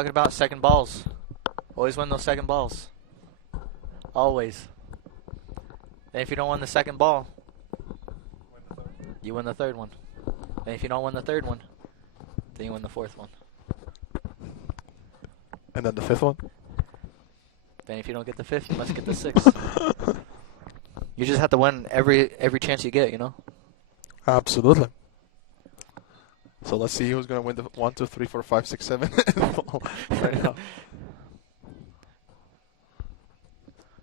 talking about second balls. Always win those second balls. Always. And if you don't win the second ball, you win the third one. And if you don't win the third one, then you win the fourth one. And then the fifth one? Then if you don't get the fifth, you must get the sixth. You just have to win every chance you get, you know? Absolutely. So let's see who's going to win the 1, 2, 3, 4, 5, 6, 7 right now.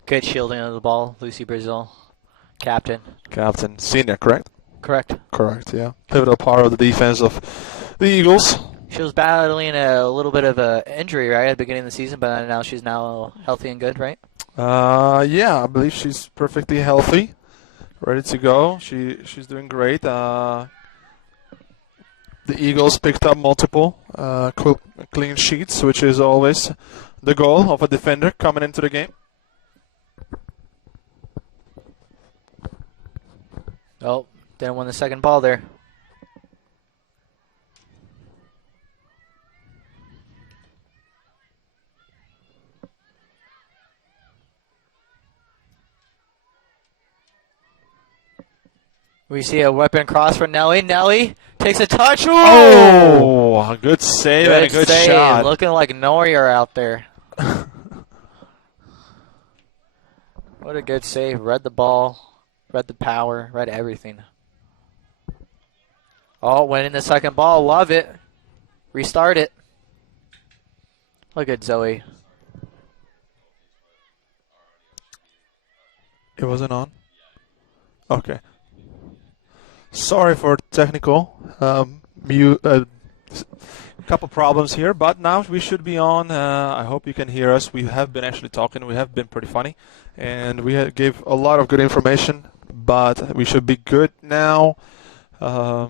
Good shielding of the ball, Lucy Brazil. Captain. Captain. Senior, correct? Correct. Correct, yeah. Pivotal part of the defense of the Eagles. She was battling a little bit of an injury, right, at the beginning of the season, but now she's now healthy and good, right? Yeah, I believe she's perfectly healthy, ready to go. She's doing great. The Eagles picked up multiple clean sheets, which is always the goal of a defender coming into the game. Oh, didn't win the second ball there. We see a weapon cross for Nelly. Nelly takes a touch. Ooh! Oh, a good save and a good save. shot. Looking like Neuer out there. What a good save. Read the ball, read the power, read everything. Oh, winning the second ball. Love it. Restart it. Look at Zoe. It wasn't on? Okay. Sorry for technical couple problems here, but now we should be on. I hope you can hear us. We have been actually talking. We have been pretty funny, and we gave a lot of good information, but we should be good now. I'm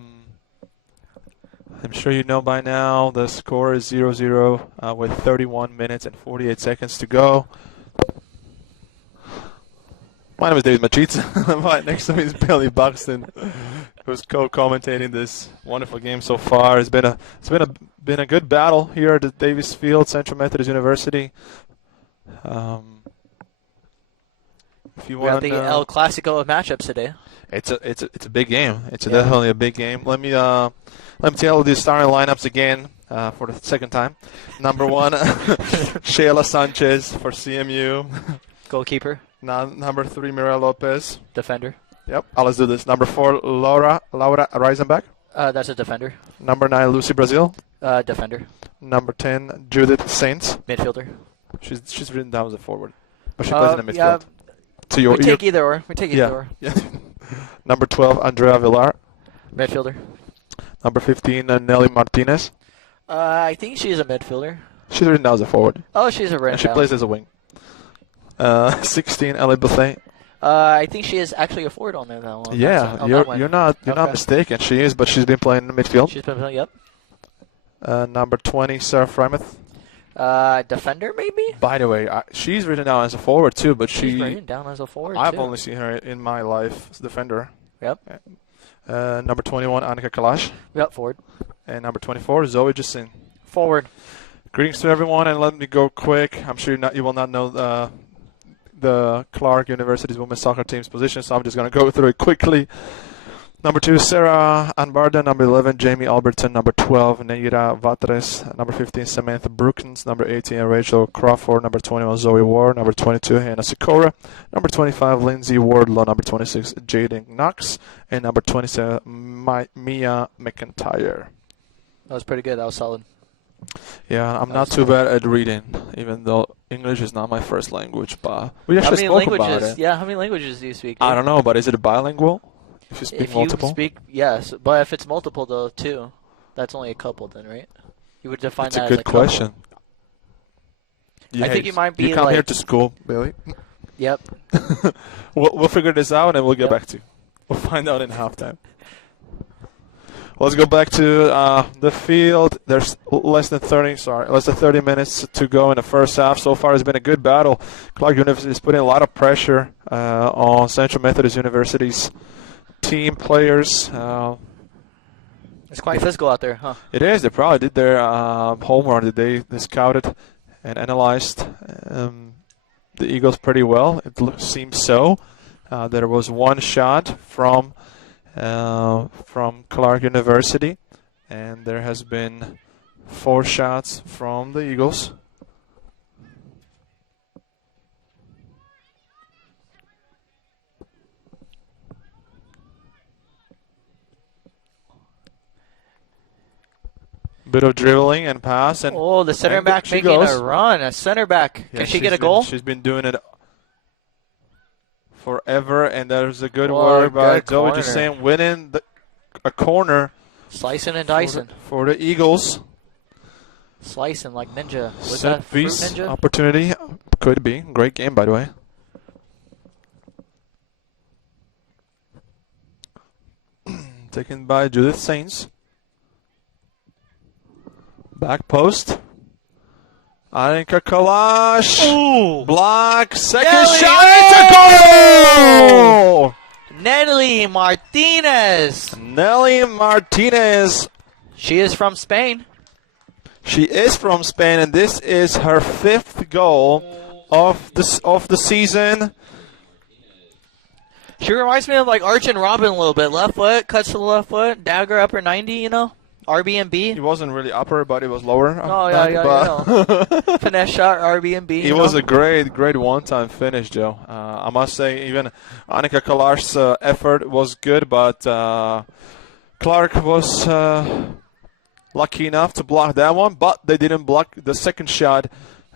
sure you know by now the score is 0-0 with 31 minutes and 48 seconds to go. My name is David Machitza. Right next to me is Billy Buxton, who's co-commentating this wonderful game so far. It's been a good battle here at the Davis Field, Central Methodist University. If you We have want the El Clasico of matchups today. it's a big game. It's definitely a big game. Let me tell you the starting lineups again for the second time. Number 1, Shayla Sanchez for CMU. Goalkeeper. Number 3, Mira Lopez. Defender. Yep. Let's do this. Number 4, Laura Reisenbach. That's a defender. Number 9, Lucy Brazil. Defender. Number 10, Judith Saints. Midfielder. She's written down as a forward, but she plays in the midfield. Yeah, To we take either or. Yeah. Number 12, Andrea Villar. Midfielder. Number 15, Nelly Martinez. I think she's a midfielder. She's written down as a forward. Oh, she's a red. And she plays as a wing. 16, Ellie Buffet. I think she is actually a forward on there though. Yeah, you're not mistaken. She is, but she's been playing in the midfield. She's been playing. Yep. Number 20, Sarah Freimuth. Defender maybe. By the way, she's written down as a forward too, but She's written down as a forward. I've too. only seen her in my life as a defender. Yep. Number 21, Annika Kalash. Yep, forward. And number 24, Zoe Jussin. Forward. Greetings to everyone, and let me go quick. I'm sure you will not know the Clarke University's women's soccer team's position, so I'm just going to go through it quickly. Number 2, Sarah Anbarda. Number 11, Jamie Alberton. Number 12, Neira Vatres. Number 15, Samantha Brookins. Number 18, Rachel Crawford. Number 21, Zoe Ward. Number 22, Hannah Sikora. Number 25, Lindsay Wardlaw. Number 26, Jaden Knox. And number 27, Mia McIntyre. That was pretty good. That was solid. Yeah, I'm not too bad at reading, even though English is not my first language. But we actually spoke about it. Yeah, how many languages do you speak? I don't know, but is it bilingual? If you speak multiple? Yes, but if it's multiple though too, that's only a couple then, right? You would define That's that a good as a couple. question. I think you might be You come like, here to school, Billy. Yep. We'll figure this out and we'll get back to you. We'll find out in halftime. Let's go back to the field. There's less than 30 minutes to go in the first half. So far, it's been a good battle. Clarke University is putting a lot of pressure on Central Methodist University's team players. It's quite physical out there, huh? It is. They probably did their homework. They scouted and analyzed the Eagles pretty well. It seems so. There was one shot from Clarke University, and there has been 4 shots from the Eagles. Bit of dribbling and pass, and the center back making a run. A center back. Can she get a goal? She's been doing it forever, and there's a good word by Zoe just saying winning a corner. Slicing and dicing. For the Eagles. Slicing like ninja. Was Set that Fruit piece Ninja? opportunity. Could be. Great game, by the way. Taken by Judith Saints. Back post. Annika Kalash. Ooh. Block. Second Nelly, shot. It's a goal! Nelly Martinez. Nelly Martinez. She is from Spain. She is from Spain, and this is her 5th goal of the season. She reminds me of like Arch and Robin a little bit. Left foot, cuts to the left foot, dagger upper 90, you know? RB&B. It wasn't really upper, but it was lower. Oh, yeah. Finesse shot, RB&B. It was a great one-time finish, Joe. I must say, even Annika Kalash's effort was good, but Clarke was lucky enough to block that one, but they didn't block the second shot.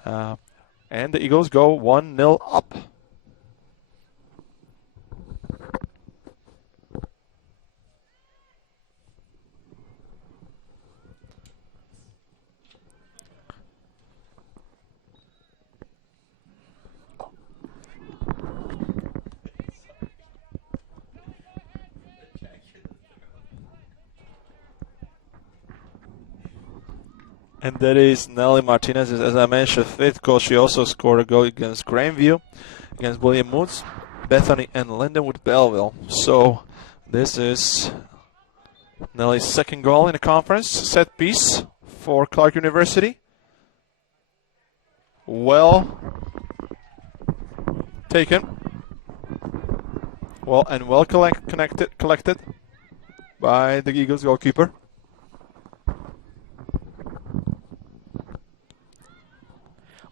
And the Eagles go 1-0 up. And that is Nelly Martinez. As I mentioned, 5th goal. She also scored a goal against Grandview, against William Woods, Bethany, and Lindenwood Belleville. So this is Nelly's 2nd goal in the conference. Set piece for Clarke University. Well taken. Well collected by the Eagles goalkeeper.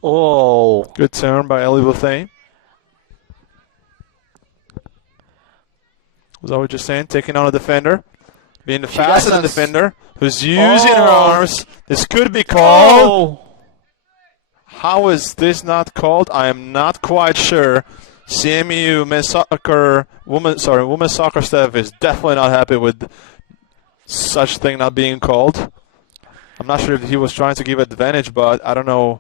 Oh. Good turn by Ellie Bouthey. Was I was just saying, taking on a defender. Being the fastest defender who's using her arms. This could be called. How is this not called? I am not quite sure. CMU women's soccer staff is definitely not happy with such thing not being called. I'm not sure if he was trying to give advantage, but I don't know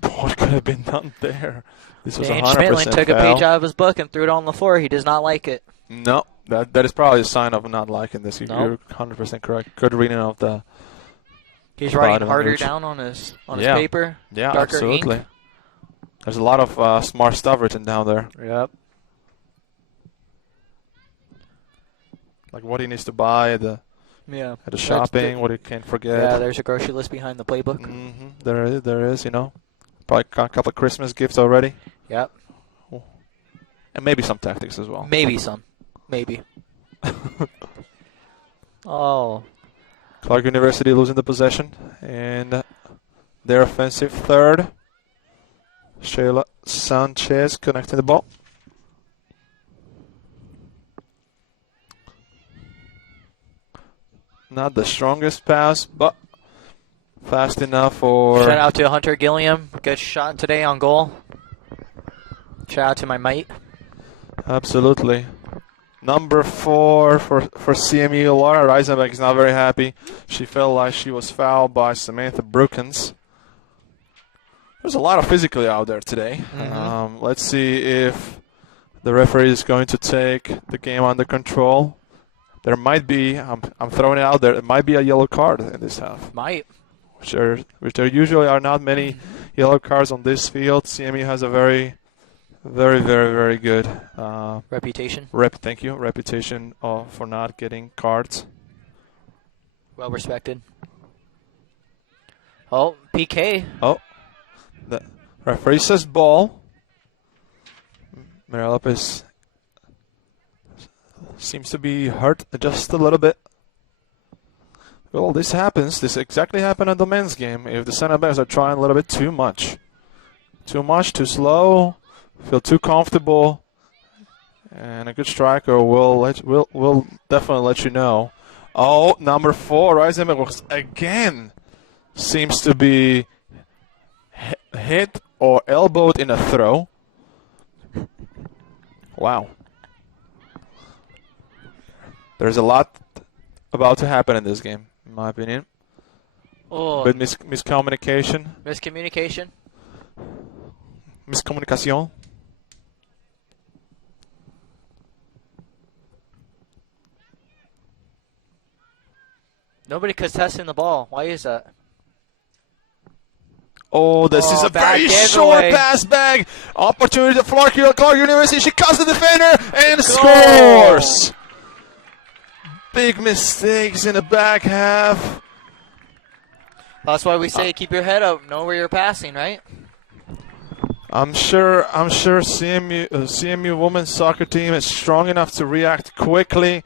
what could have been done there. This was 100% Schmidtling took foul. a page out of his book and threw it on the floor. He does not like it. No, that is probably a sign of not liking this. You're 100% correct. Good reading of the. He's writing harder down on his paper. Yeah, darker absolutely. ink. There's a lot of smart stuff written down there. Yep. Like what he needs to buy at the shopping, what he can't forget. Yeah, there's a grocery list behind the playbook. Mm-hmm. There is, Probably got a couple of Christmas gifts already. Yep. And maybe some tactics as well. Maybe some. Maybe. Oh. Clarke University losing the possession. And their offensive third. Shayla Sanchez connecting the ball. Not the strongest pass, but fast enough for... Shout out to Hunter Gilliam. Good shot today on goal. Shout out to my mate. Absolutely. Number 4 for CMU, Laura Reisenbeck is not very happy. She felt like she was fouled by Samantha Brookins. There's a lot of physically out there today. Mm-hmm. Let's see if the referee is going to take the game under control. There might be, I'm throwing it out there, it might be a yellow card in this half. Might. Which there usually are not many yellow cards on this field. CMU has a very, very, very, very good reputation. Reputation for not getting cards. Well respected. Oh, PK. Oh, the referee says ball. Mira Lopez seems to be hurt just a little bit. Well, this happens. This exactly happened in the men's game. If the center backs are trying a little bit too much, too slow, feel too comfortable, and a good striker will definitely let you know. Oh, number 4, Reisenberg again seems to be hit or elbowed in a throw. Wow. There's a lot about to happen in this game, in my opinion. Oh. But miscommunication. Miscommunication. Miscommunication. Nobody contesting the ball. Why is that? Oh, this is a very short pass back. Opportunity for Clarke University. She cuts the defender and scores. Big mistakes in the back half. That's why we say keep your head up. Know where you're passing, right? I'm sure CMU women's soccer team is strong enough to react quickly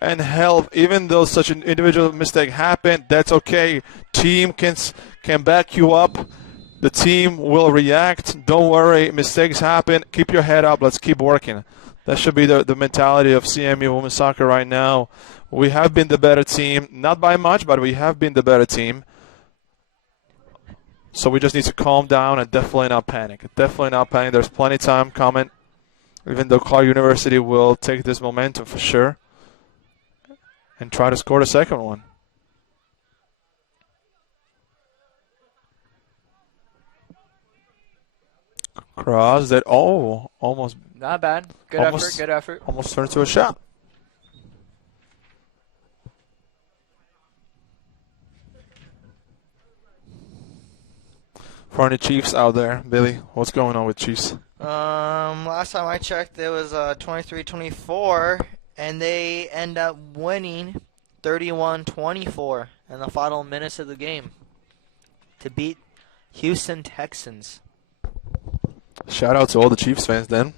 and help. Even though such an individual mistake happened, that's okay. Team can back you up. The team will react. Don't worry. Mistakes happen. Keep your head up. Let's keep working. That should be the mentality of CMU women's soccer right now. We have been the better team. Not by much, but we have been the better team. So we just need to calm down and definitely not panic. Definitely not panic. There's plenty of time coming. Even though Clarke University will take this momentum for sure and try to score the second one. Cross that. Oh, almost. Not bad. Good effort. Good effort. Almost turned to a shot. For any Chiefs out there, Billy, what's going on with Chiefs? Last time I checked, it was 23-24, and they end up winning 31-24 in the final minutes of the game to beat Houston Texans. Shout out to all the Chiefs fans then.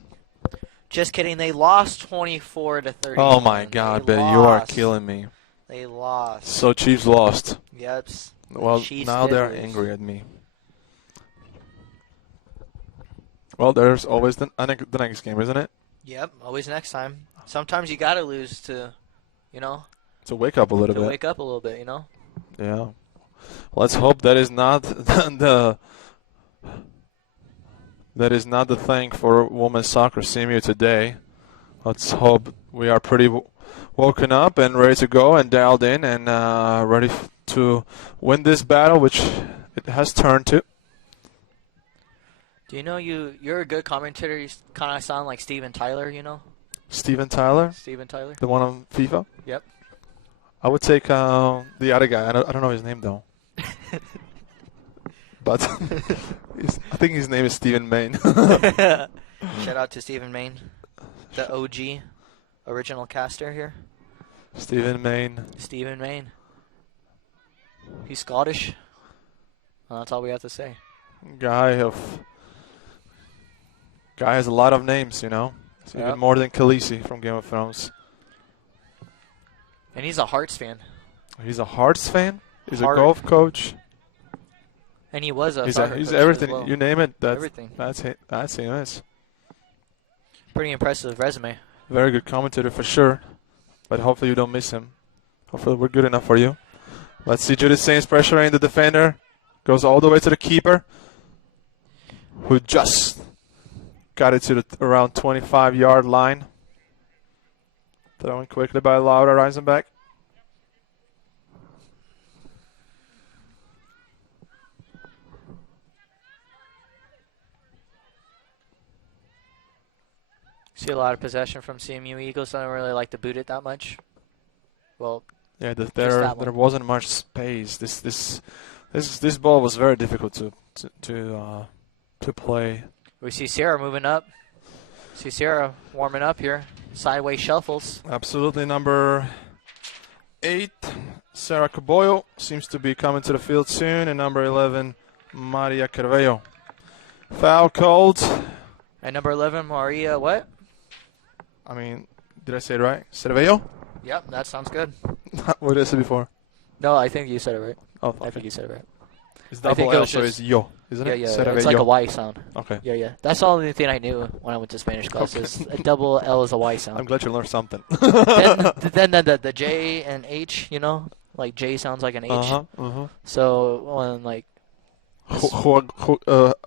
Just kidding. They lost 24-30. Oh my God, Billy, you are killing me. They lost. So Chiefs lost. Yep. Well, Chiefs now they're lose. angry at me. Well, there's always the next game, isn't it? Yep, always next time. Sometimes you got to lose to, To wake up a little bit. To wake up a little bit, Yeah. Let's hope that is not that is not the thing for women's soccer CMU today. Let's hope we are pretty woken up and ready to go and dialed in and ready to win this battle, which it has turned to. Do you know you're a good commentator? You kind of sound like Steven Tyler, Steven Tyler? Steven Tyler. The one on FIFA? Yep. I would take the other guy. I don't know his name, though. But I think his name is Stephen Main. Shout out to Stephen Main, the OG, original caster here. Stephen Main. Stephen Main. He's Scottish. Well, that's all we have to say. Guy has a lot of names, It's Yep. even more than Khaleesi from Game of Thrones. And he's a Hearts fan. He's a Hearts fan. He's Heart. a golf coach. And he was a He's soccer coach everything. as well. You name it. Everything. That's him. Yes. Pretty impressive resume. Very good commentator for sure. But hopefully you don't miss him. Hopefully we're good enough for you. Let's see Judith Saints pressuring the defender. Goes all the way to the keeper, who just got it to the around 25-yard line. Thrown quickly by Laura Reisenbeck. See a lot of possession from CMU Eagles. I don't really like to boot it that much. Well, yeah, there wasn't much space. This ball was very difficult to play. We see Sarah moving up. See Sarah warming up here. Sideways shuffles. Absolutely, number 8, Sarah Caboyo seems to be coming to the field soon, and number 11, Maria Carvello. Foul called. And number 11, Maria, what? I mean, did I say it right? Cervello? Yep, that sounds good. What did I say before? No, I think you said it right. Oh, I okay. think you said it right. It's I think double it L, was so just- it's yo, isn't Yeah, it? yeah. Cervello. It's like a Y sound. Okay. Yeah, yeah. That's the only thing I knew when I went to Spanish classes. A double L is a Y I'm sound. glad you learned something. then the J and H, you know? Like J sounds like an H. Uh-huh. So when like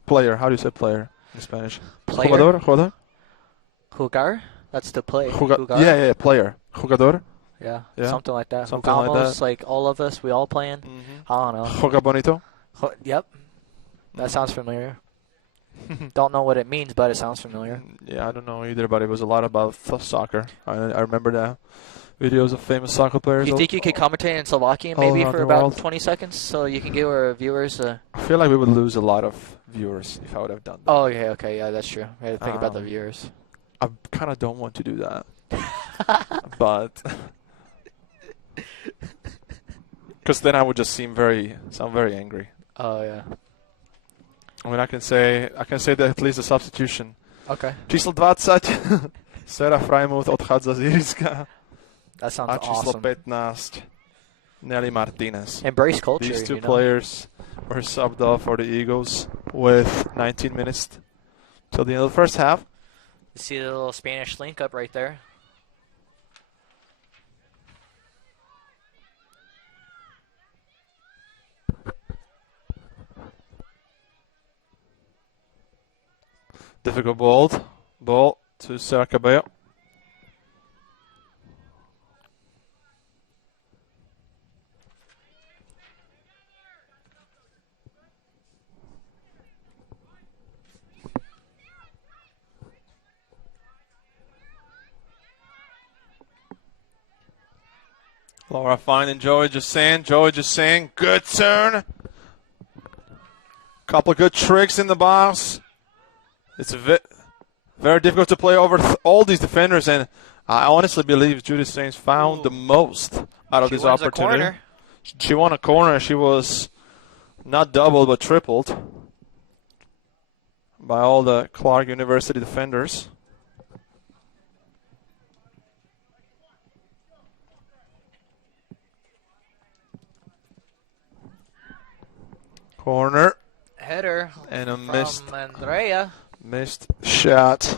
Player. How do you say player in Spanish? player, Jugador? jugar, that's to play. Jugar. Yeah, player. Jugador. Yeah, Yeah. something like that. Something like Jugamos, that. like all of us, we all playing. I don't know. Juega bonito. Yep, that sounds familiar. Don't know what it means, but it sounds familiar. Yeah, I don't know either, but it was a lot about soccer. I remember the videos of famous soccer players. You think you could commentate in Slovakian all maybe around for the about world. 20 seconds so you can give our viewers I feel like we would lose a lot of viewers if I would have done that. Oh, okay, yeah, that's true. We had to think about the viewers. I kind of don't want to do that. But because then I would just sound very angry. Oh, yeah. I mean, I can say that at least a substitution. Okay. Číslo 20 Sarah Freimuth odchádza z ihriska. That sounds A číslo awesome. 15 Nelly Martinez. Embrace culture, These two you know? players were subbed off for the Eagles with 19 minutes till the end of the first half. You see the little Spanish link up right there? Difficult ball to Sarah Cabello. Laura Fine and Joey Jussan. Good turn. Couple of good tricks in the box. It's very difficult to play over all these defenders, and I honestly believe Judy Saints found the most out of this opportunity. She won a corner. She was not doubled but tripled by all the Clarke University defenders. Corner. Header And a from Andrea. missed shot.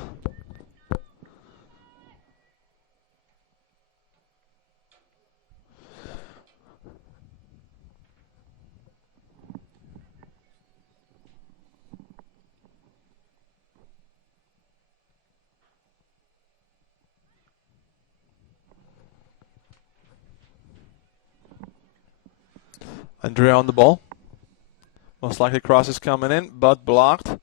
Andrea on the ball. Most likely cross is coming in, but blocked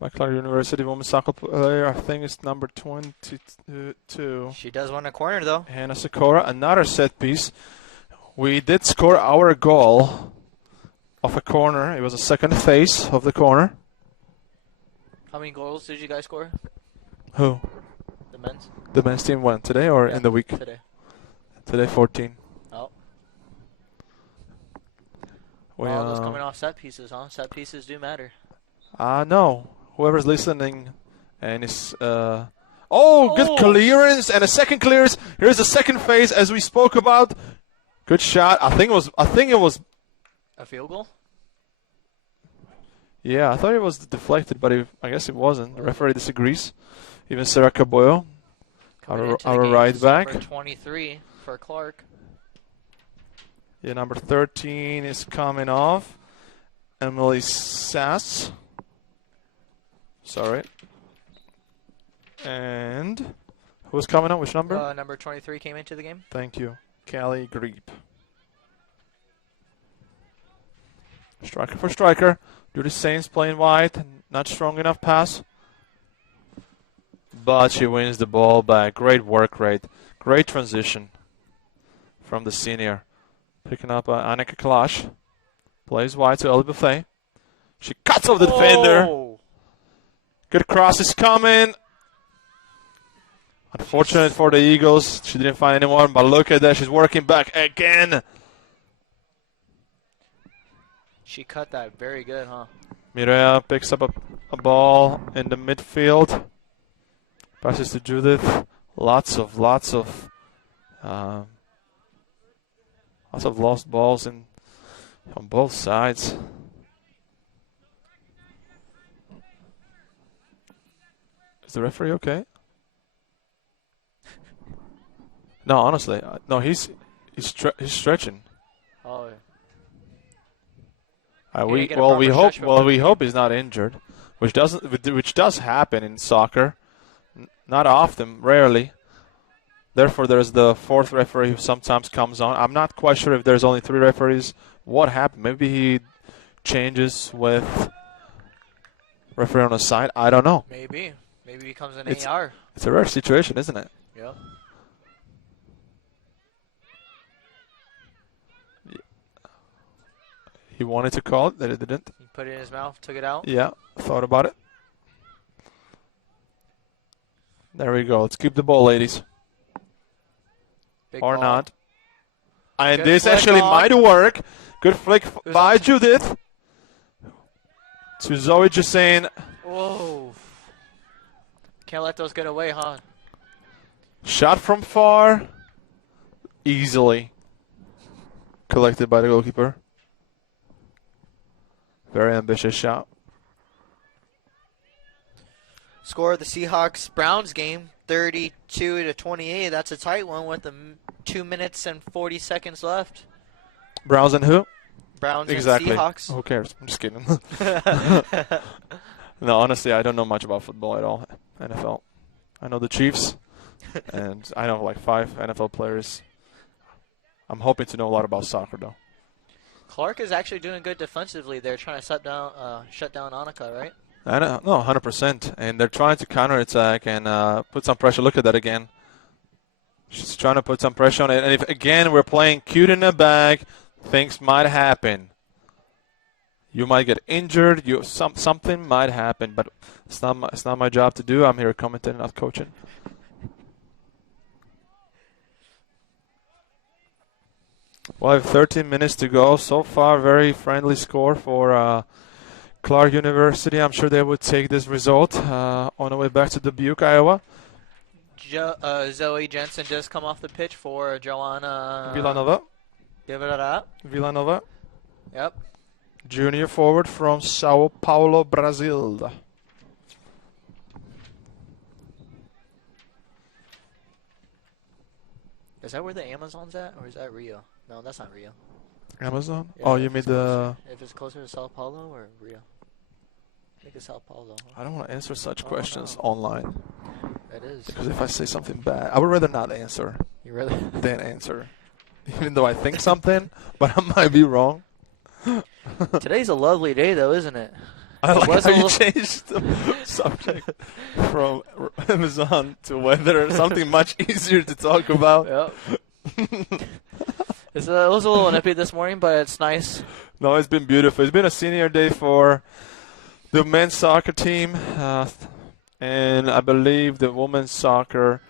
by Clarke University women's soccer player. I think it's number 22. She does win a corner, though. Hannah Sikora, another set piece. We did score our goal off a corner. It was a second phase of the corner. How many goals did you guys score? Who? The men's? The men's team won today or in the week? Today. Today 14. Oh. Well, All those coming off set pieces, huh? Set pieces do matter. No. Whoever's listening and is good clearance and a second clearance. Here's the second phase as we spoke about. Good shot. I think it was A field goal? Yeah, I thought it was deflected, but I guess it wasn't. The referee disagrees. Even Sarah Caboyo, our right back. Number 23 for Clarke. Yeah, number 13 is coming off. Emily Sass. Sorry. And who's coming on? Which number? Number 23 came into the game. Thank you. Callie Grebe. Striker for striker. Judy Saints playing wide. Not strong enough pass. But she wins the ball back. Great work rate. Great transition from the senior. Picking up Annika Klash. Plays wide to Ellie Buffet. She cuts off the defender. Good cross is coming. Unfortunate for the Eagles. She didn't find anyone, but look at that. She's working back again. She cut that very good, huh? Mireya picks up a ball in the midfield. Passes to Judith. Lots of lost balls on both sides. Is the referee okay? No, honestly, no. He's stretching. Oh. We hope he's not injured, which does happen in soccer, not often, rarely. Therefore, there's the fourth referee who sometimes comes on. I'm not quite sure if there's only 3 referees. What happened? Maybe he changes with referee on the side. I don't know. Maybe he becomes an AR. It's a rare situation, isn't it? Yep. He wanted to call it, that it didn't. He put it in his mouth, took it out. Yeah, thought about it. There we go. Let's keep the ball, ladies. Big Or ball. not. And Good this flick actually on. might work. Good flick by Judith. To Zoe just saying, Whoa. Can't let those get away, huh? shot from far. Easily collected by the goalkeeper. Very ambitious shot. Score of the Seahawks-Browns game, 32-28. That's a tight one with 2 minutes and 40 seconds left. Browns and who? Browns Exactly. and Seahawks. Who cares? I'm just kidding. No, honestly, I don't know much about football at all. NFL. I know the Chiefs, and I know like 5 NFL players. I'm hoping to know a lot about soccer, though. Clarke is actually doing good defensively. They're trying to shut down Annika, right? I know, no, 100%. And they're trying to counterattack and put some pressure. Look at that again. She's trying to put some pressure on it. And if, again, we're playing cute in the bag, things might happen. You might get injured. Something might happen. But it's not my job to do. I'm here commentating, not coaching. Well, I have 13 minutes to go. So far, very friendly score for Clarke University. I'm sure they would take this result on the way back to Dubuque, Iowa. Zoe Jensen just come off the pitch for Joanna Villanova. Give it up. Villanova. Yep. Junior forward from Sao Paulo, Brazil. Is that where the Amazon's at, or is that Rio? No, that's not Rio. Amazon? Yeah, Oh, if you mean it's the... If it's closer to Sao Paulo or Rio? I think it's Sao Paulo. Huh? I don't want to answer such Oh, questions no. online. It is. Because if I say something bad, I would rather not answer You really? than answer. Even though I think something, but I might be wrong. Today's a lovely day, though, isn't it? I like was how a you little- changed the subject from Amazon to weather, something much easier to talk about. Yep. It was a little nippy this morning, but it's nice. No, it's been beautiful. It's been a senior day for the men's soccer team, and I believe the women's soccer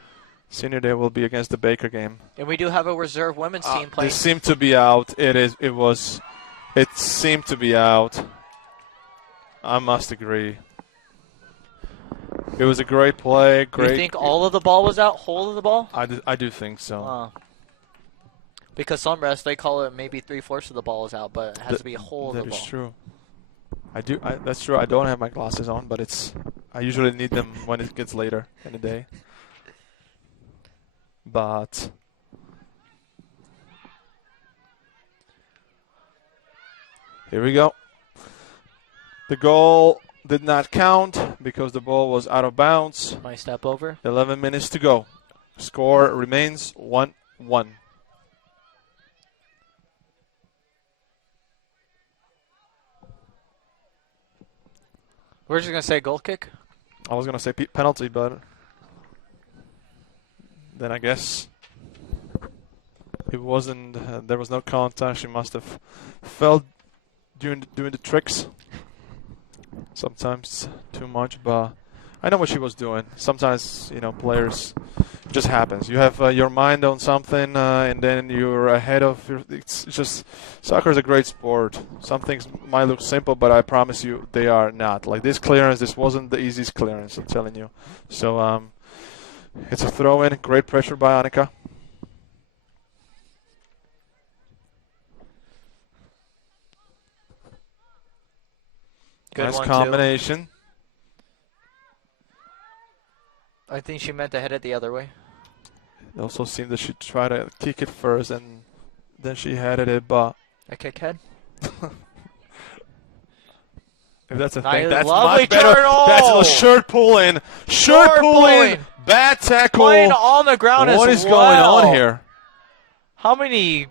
senior day will be against the Baker game. And we do have a reserve women's team They playing. seem to be out. It seemed to be out. I must agree. It was a great play. Great. You think all of the ball was out, whole of the ball? I do think so. Because some refs, they call it maybe 3/4 of the ball is out, but it has to be a whole of the That ball. is true. That's true. I don't have my glasses on, but I usually need them when it gets later in the day. But here we go. The goal did not count because the ball was out of bounds. My step over. 11 minutes to go. Score remains 1-1. We're just going to say goal kick. I was going to say penalty, but then I guess it wasn't. There was no contact. She must have felt doing the tricks. Sometimes too much, but I know what she was doing. Sometimes, players just happens. You have your mind on something, and then you're ahead of your. It's just soccer is a great sport. Some things might look simple, but I promise you they are not. Like this clearance, this wasn't the easiest clearance. I'm telling you. So it's a throw in. Great pressure by Annika. Good nice one, combination. too. I think she meant to head it the other way. It also seemed that she tried to kick it first, and then she headed it, but A kick head. if that's a Nice, thing, that's lovely much better. turn. Oh! That's a shirt pulling. Shirt pulling. Bad tackle. Playing on the ground What as is going well. on here? How many?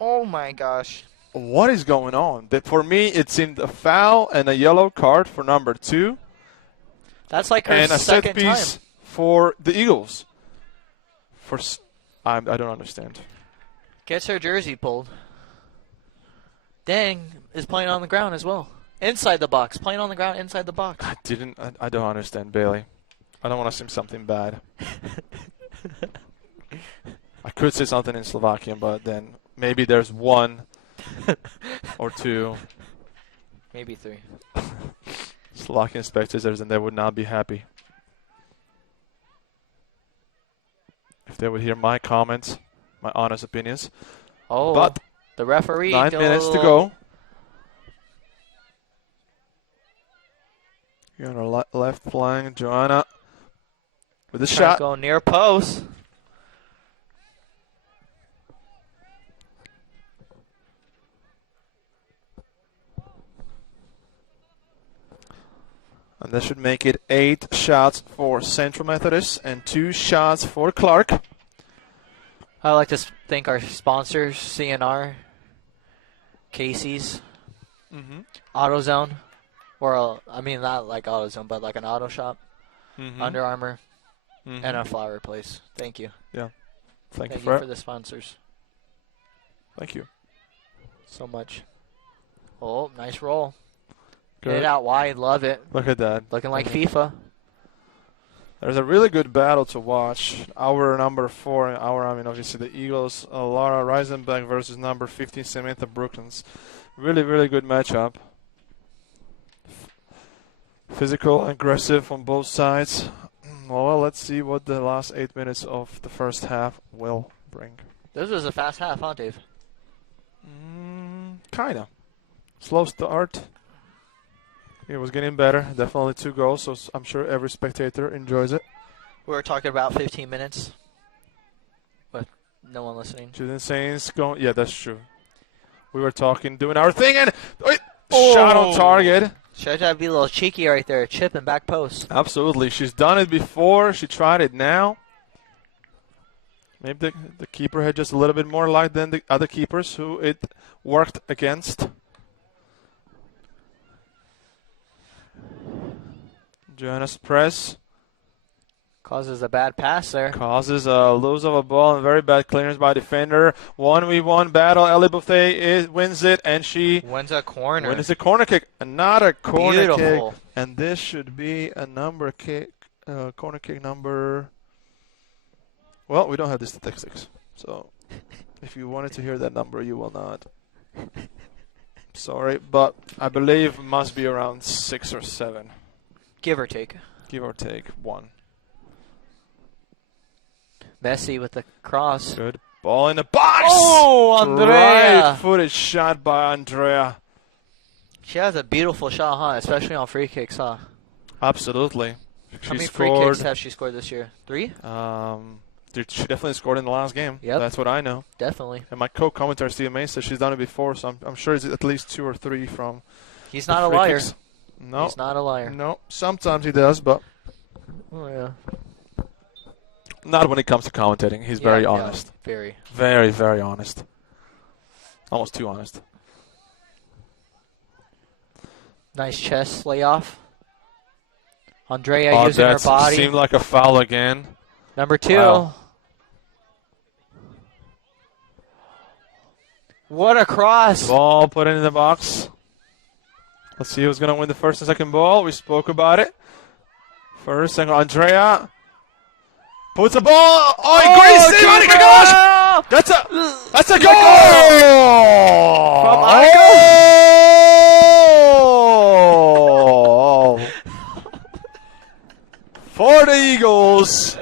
Oh my gosh. What is going on? For me, it seemed a foul and a yellow card for number 2. That's like her And a set second piece time. for the Eagles. I don't understand. Gets her jersey pulled. Dang is playing on the ground as well. Inside the box. Playing on the ground inside the box. I don't understand, Bailey. I don't want to say something bad. I could say something in Slovakian, but then maybe there's 1 or 2 Maybe 3. Slovakian spectators, and they would not be happy if they would hear my comments, my honest opinions. Oh, But the referee. 9 minutes to go. You're on our left flank, Joanna with the shot. Go near post. And that should make it 8 shots for Central Methodist and 2 shots for Clarke. I'd like to thank our sponsors, CNR, Casey's, AutoZone, or I mean not like AutoZone, but like an auto shop, Under Armour, and a flower place. Thank you. Yeah. Thank you for the sponsors. Thank you so much. Oh, nice roll. Good. Hit it out wide. Love it. Look at that. Looking like FIFA. There's a really good battle to watch. Our number 4, obviously the Eagles, Laura Reisenbeck versus number 15, Samantha Brooklands. Really, really good matchup. Physical, aggressive on both sides. Well, let's see what the last 8 minutes of the first half will bring. This was a fast half, huh, Dave? Kinda. Slow start. It was getting better. Definitely 2 goals, so I'm sure every spectator enjoys it. We were talking about 15 minutes, but no one listening. Student Saints going. Yeah, that's true. We were talking, doing our thing, and shot on target. Should have be a little cheeky right there. Chip and back post. Absolutely. She's done it before. She tried it now. Maybe the keeper had just a little bit more luck than the other keepers who it worked against. Joanna's press. Causes a bad pass there. Causes a lose of a ball and very bad clearance by defender. 1v1 battle. Ellie Buffet wins it, and she wins a corner. Wins a corner kick. Another corner kick. And this should be a number kick. Corner kick number. Well, we don't have the statistics. So if you wanted to hear that number, you will not. Sorry, but I believe it must be around 6 or 7. Give or take. Give or take 1. Messi with the cross. Good ball in the box. Oh, Andrea. Right-footed shot by Andrea. She has a beautiful shot, huh? Especially on free kicks, huh? Absolutely. How many free kicks has she scored this year? 3? She definitely scored in the last game. Yep. That's what I know. Definitely. And my co-commentator, Steve May, says she's done it before, so I'm sure it's at least 2 or 3 from. He's not a liar. Kicks. No. He's not a liar. No. Sometimes he does, but. Oh, yeah. Not when it comes to commentating. He's very honest. Very. Very, very honest. Almost too honest. Nice chest layoff. Andrea using her body. Seemed like a foul again. Number 2. Wow. What a cross. Ball put in the box. Let's see who's going to win the first and second ball. We spoke about it. First, second, Andrea. Puts the ball. Oh, great save, Annika Kalash! That's a goal! From Annika? Oh! For the Eagles,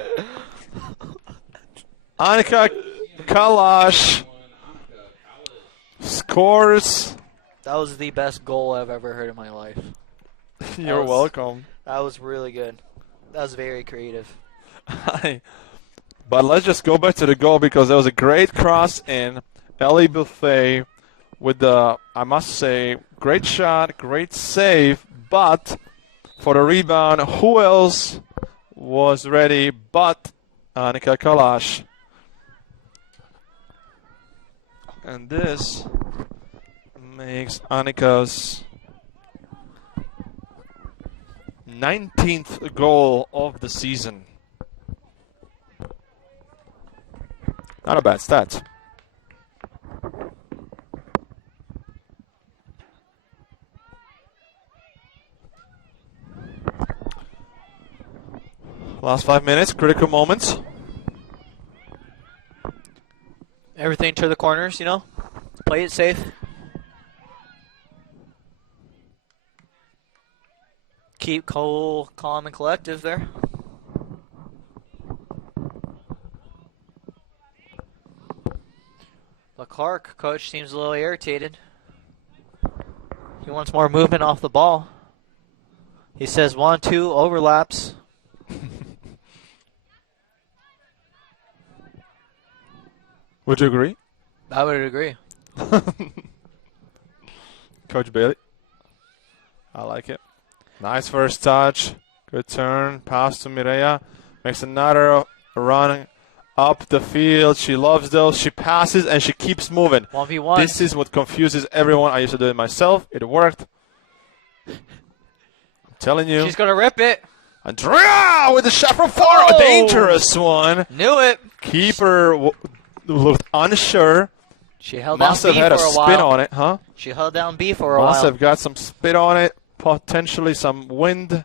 Annika Kalash scores. That was the best goal I've ever heard in my life. You're welcome. That was really good. That was very creative. But let's just go back to the goal because there was a great cross in. Ellie Buffet with the, I must say, great shot, great save. But for the rebound, who else was ready but Annika Kalash? And this makes Annika's 19th goal of the season. Not a bad stat. Last 5 minutes, critical moments. Everything to the corners, you know? Play it safe. Keep cool, calm, and collective there. The Clarke coach seems a little irritated. He wants more movement off the ball. He says 1-2 overlaps. Would you agree? I would agree. Coach Bailey. I like it. Nice first touch. Good turn. Pass to Mireya. Makes another run up the field. She loves those. She passes and she keeps moving. 1v1. This is what confuses everyone. I used to do it myself. It worked. I'm telling you. She's going to rip it. Andrea with the shot from far. A dangerous one. Knew it. Keeper looked unsure. She held down Must have B had for a a spin while. on it, huh? She held down B for a Must while. have got some spin on it. Potentially some wind.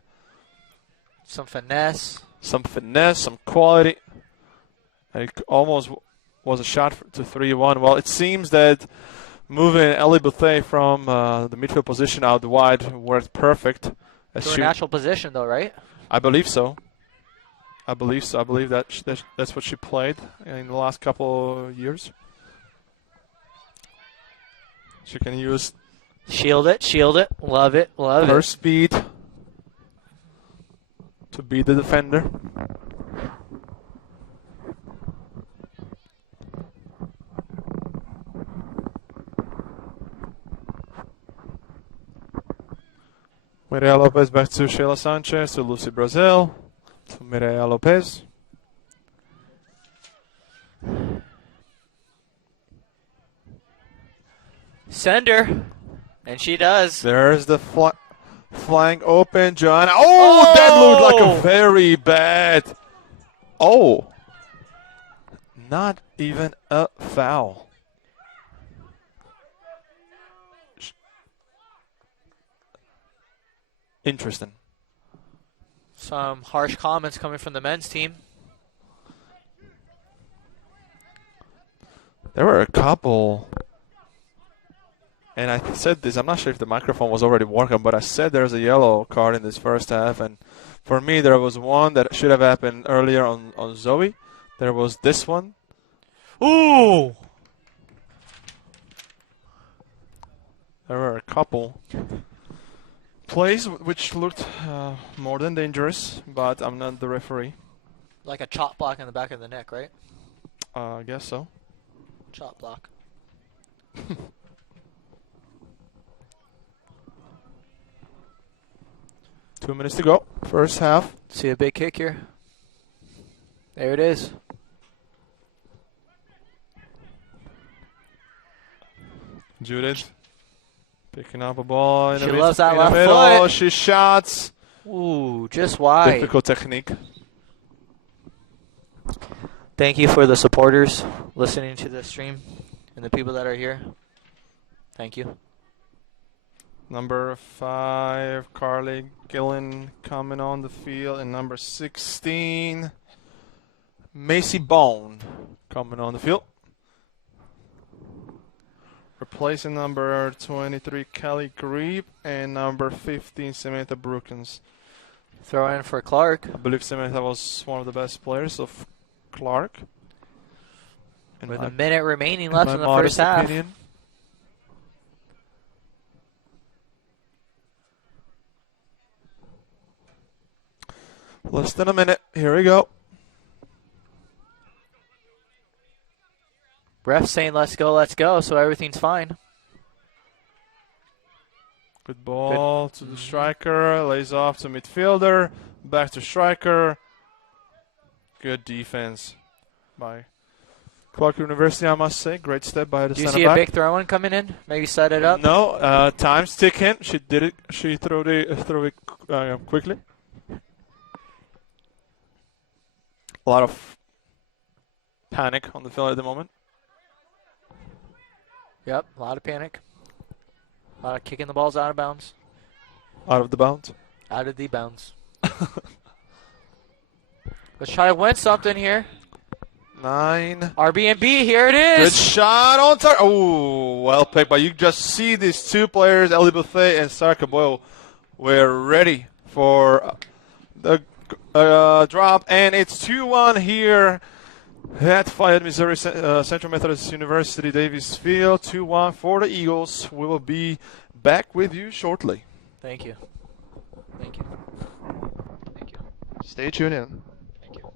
Some finesse. Some finesse, some quality. And it almost was a shot to 3-1. Well, it seems that moving Ellie Buffet from the midfield position out wide worked perfect. To her natural position, though, right? I believe so. I believe so. I believe that's what she played in the last couple of years. She can use Shield it. Love it. her speed to beat the defender. Mireya Lopez back to Sheila Sanchez, to Lucy Brazil, to Mireya Lopez. Send her. And she does. There's the flying open, John. Oh, that looked like a very bad. Oh, not even a foul. Interesting. Some harsh comments coming from the men's team. There were a couple. And I said this, I'm not sure if the microphone was already working, but I said there's a yellow card in this first half. And for me, there was one that should have happened earlier on Zoe. There was this one. Ooh! There were a couple plays which looked more than dangerous, but I'm not the referee. Like a chop block in the back of the neck, right? I guess so. Chop block. 2 minutes to go. First half. See a big kick here. There it is. Judith picking up a ball in She the loves that left middle. foot. She shots. Ooh, just wide. Difficult technique. Thank you for the supporters listening to the stream and the people that are here. Thank you. Number 5, Carly Gillen coming on the field, and number 16, Macy Bone coming on the field. Replacing number 23, Kelly Grebe, and number 15, Samantha Brookins. Throw in for Clarke. I believe Samantha was one of the best players of Clarke. With a minute remaining left in the first half. Opinion. Less than a minute. Here we go. Ref saying let's go, so everything's fine. Good ball to the striker. Lays off to midfielder. Back to striker. Good defense by Clarke University, I must say. Great step by the Do you center see back. a big throw-in coming in? Maybe set it up? No, time's ticking. She did it. She threw it quickly. A lot of panic on the field at the moment. Yep, a lot of panic. A lot of kicking the balls out of bounds. Out of the bounds. Out of the bounds. Let's try to win something here. 9. RBNB, here it is. Good shot on target. Oh, well picked. But you just see these two players, Ellie Buffet and Sarah Boyle, were ready for the drop. And it's 2-1 here at Fayette, Missouri Central Methodist University, Davis Field. 2-1 for the Eagles. We will be back with you shortly. Thank you. Thank you. Thank you. Stay tuned in. Thank you.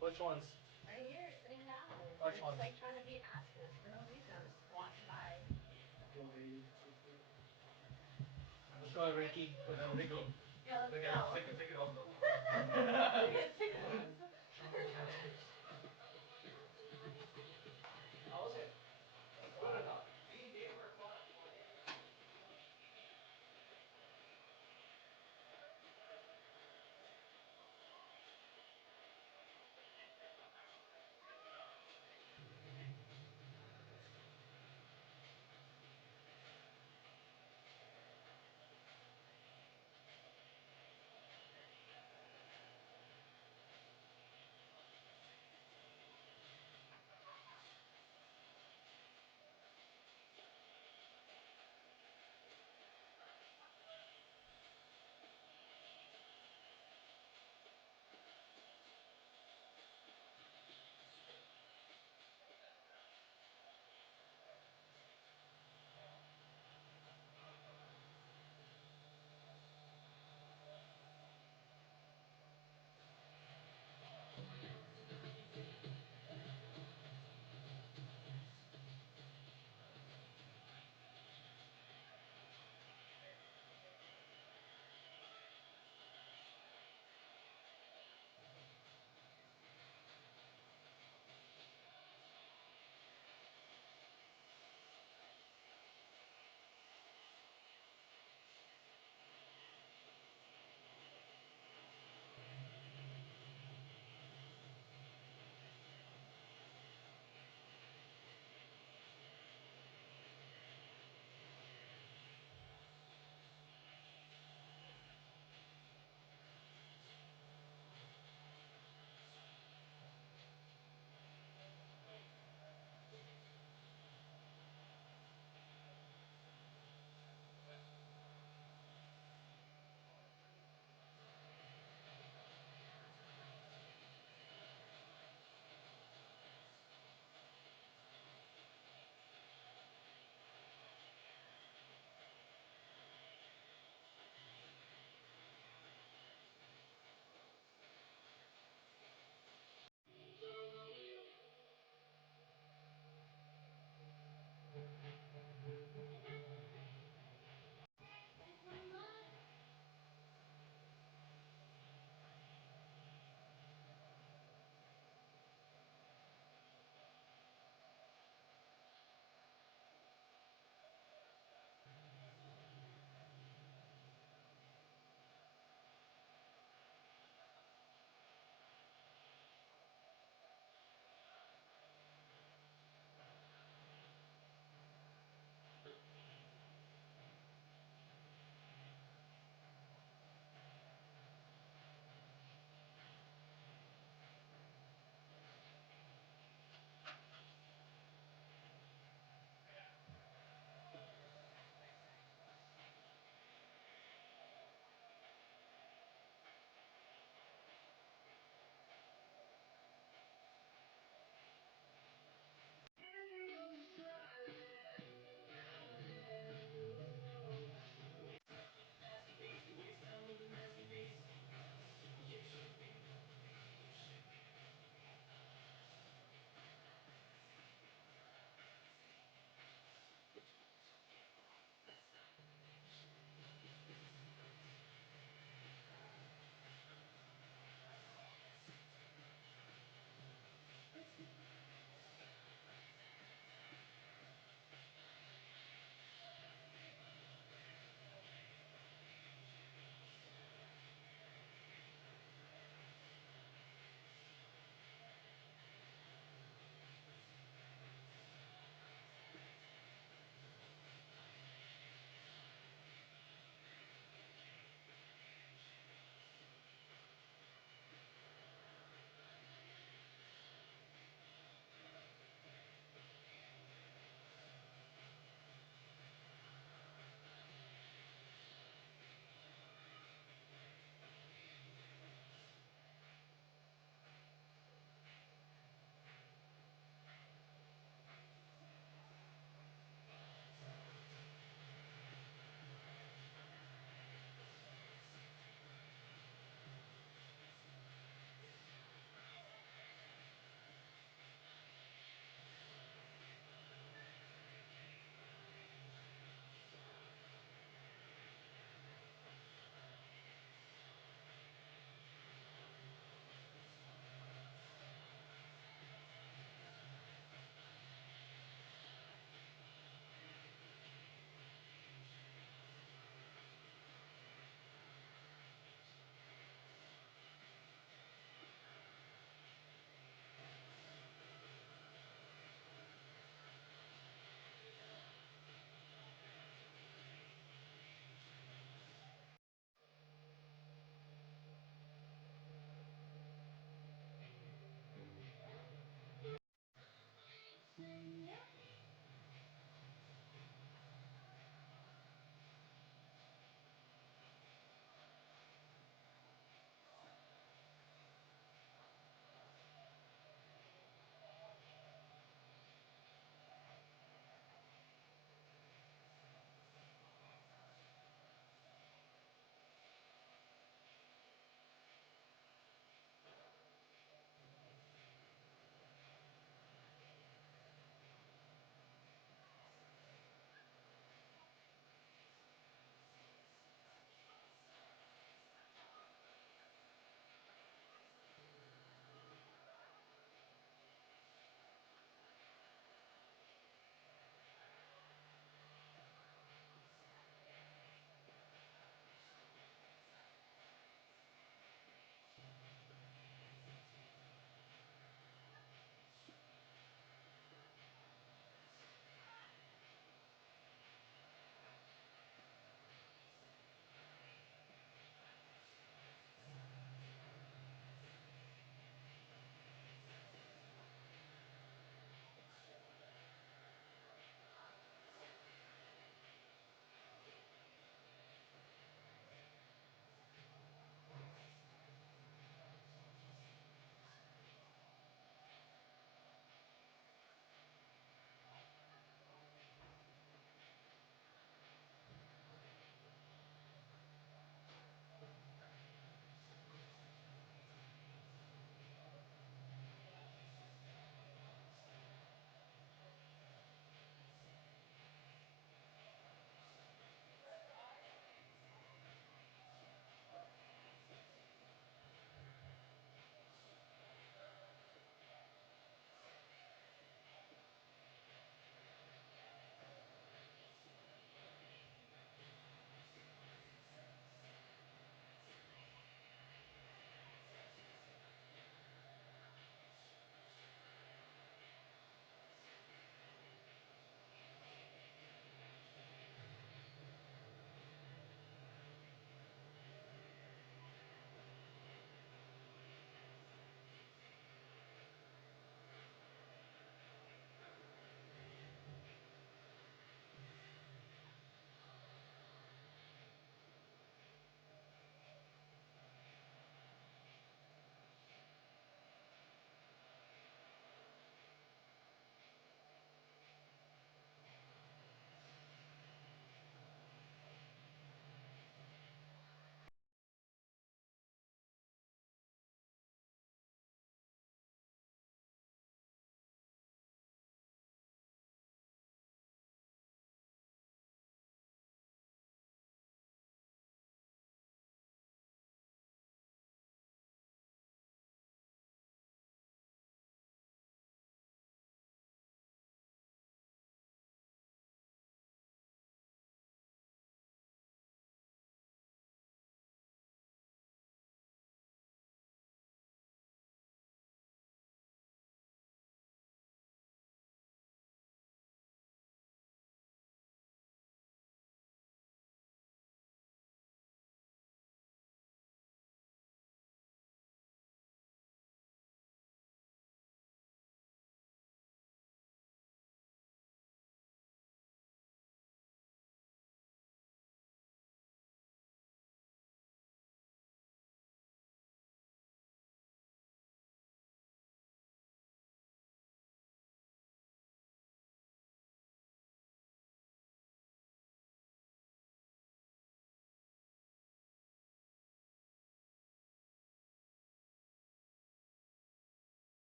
Which ones? Which ones? Let's go, Ricky. Ricky. Take it off.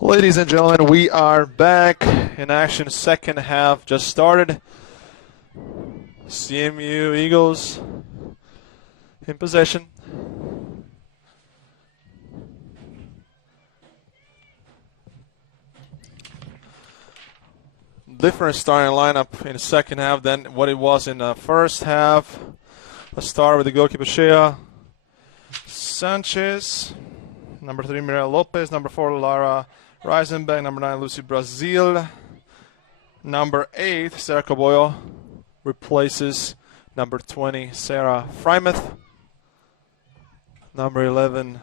Ladies and gentlemen, we are back in action. Second half just started. CMU Eagles in possession. Different starting lineup in the second half than what it was in the first half. Let's start with the goalkeeper Shea Sanchez, number 3 Mirella Lopez, number 4 Lara Reisenbeck, number 9 Lucy Brazil, number 8 Sarah Coboyo replaces number 20 Sarah Frymouth, number 11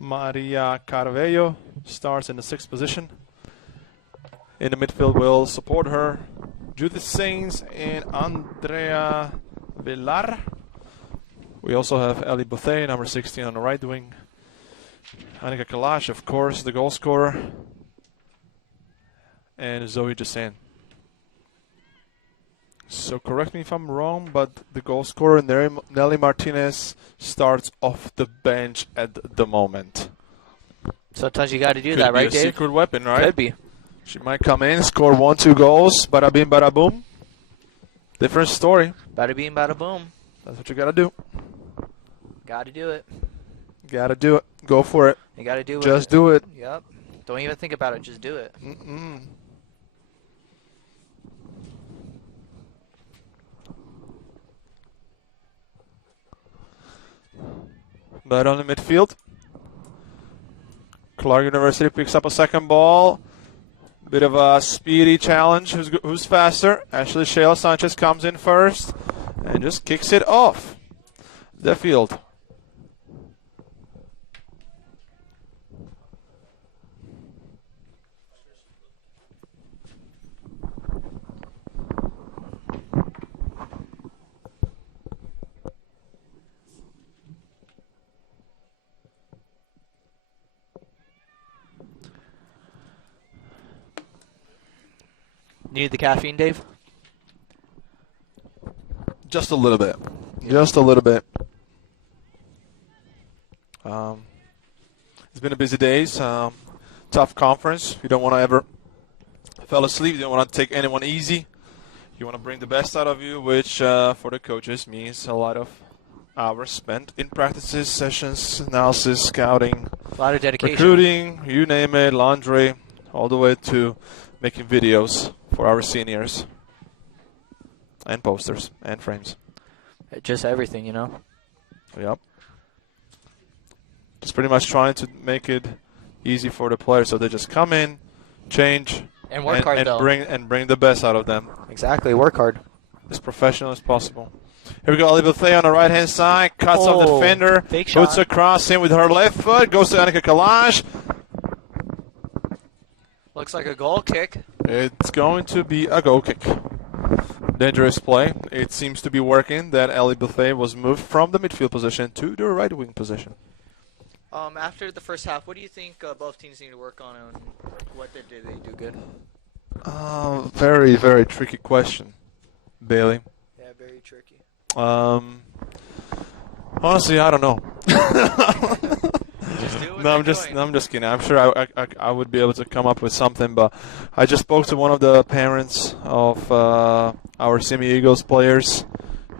Maria Carvello starts in the 6th position. In the midfield will support her Judith Sainz and Andrea Villar. We also have Ellie Bothay, number 16 on the right wing. Annika Kalash, of course, the goal scorer. And Zoe Jassan. So correct me if I'm wrong, but the goal scorer, Nelly Martinez, starts off the bench at the moment. Sometimes you got to do that, right, Could be a Dave? secret weapon, right? Could be. She might come in, score 1-2 goals, bada bing, bada boom. Different story. Bada beam, bada boom. That's what you gotta do. Got to do it. Gotta do it. Go for it. You got to do it. Just do it. Yep. Don't even think about it. Just do it. But on the midfield, Clarke University picks up a second ball. Bit of a speedy challenge. Who's faster? Ashley Shayla Sanchez comes in first and just kicks it off the field. Need the caffeine, Dave? Just a little bit. Just a little bit. It's been a busy day. Tough conference. You don't want to ever fall asleep. You don't want to take anyone easy. You want to bring the best out of you, which for the coaches means a lot of hours spent in practices, sessions, analysis, scouting, A lot of dedication. recruiting, you name it, laundry, all the way to making videos for our seniors and posters and frames. Just everything, you know? Yep. Just pretty much trying to make it easy for the players so they just come in, change, And work hard, though. bring the best out of them. Exactly. Work hard. As professional as possible. Here we go, Ali Bethea on the right-hand side, cuts off the defender, fake puts shot. across him with her left foot, goes to Annika Kalash. Looks like a goal kick. It's going to be a goal kick. Dangerous play. It seems to be working that Ali Bethea was moved from the midfield position to the right wing position. After the first half, what do you think both teams need to work on, and what did they do good? Very, very tricky question, Bailey. Yeah, very tricky. Honestly, I don't know. Just do what No, I'm they're just doing. kidding. I'm sure I would be able to come up with something, but I just spoke to one of the parents of our Simi Eagles players,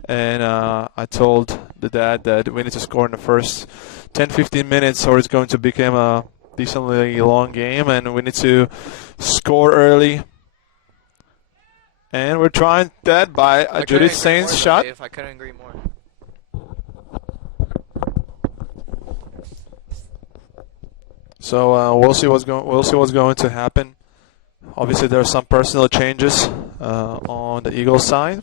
and I told the dad that we need to score in the first 10-15 minutes, or it's going to become a decently long game, and we need to score early. And we're trying that by a Judith Sainz shot. If I couldn't agree more. So we'll see what's going to happen. Obviously, there are some personal changes on the Eagles side.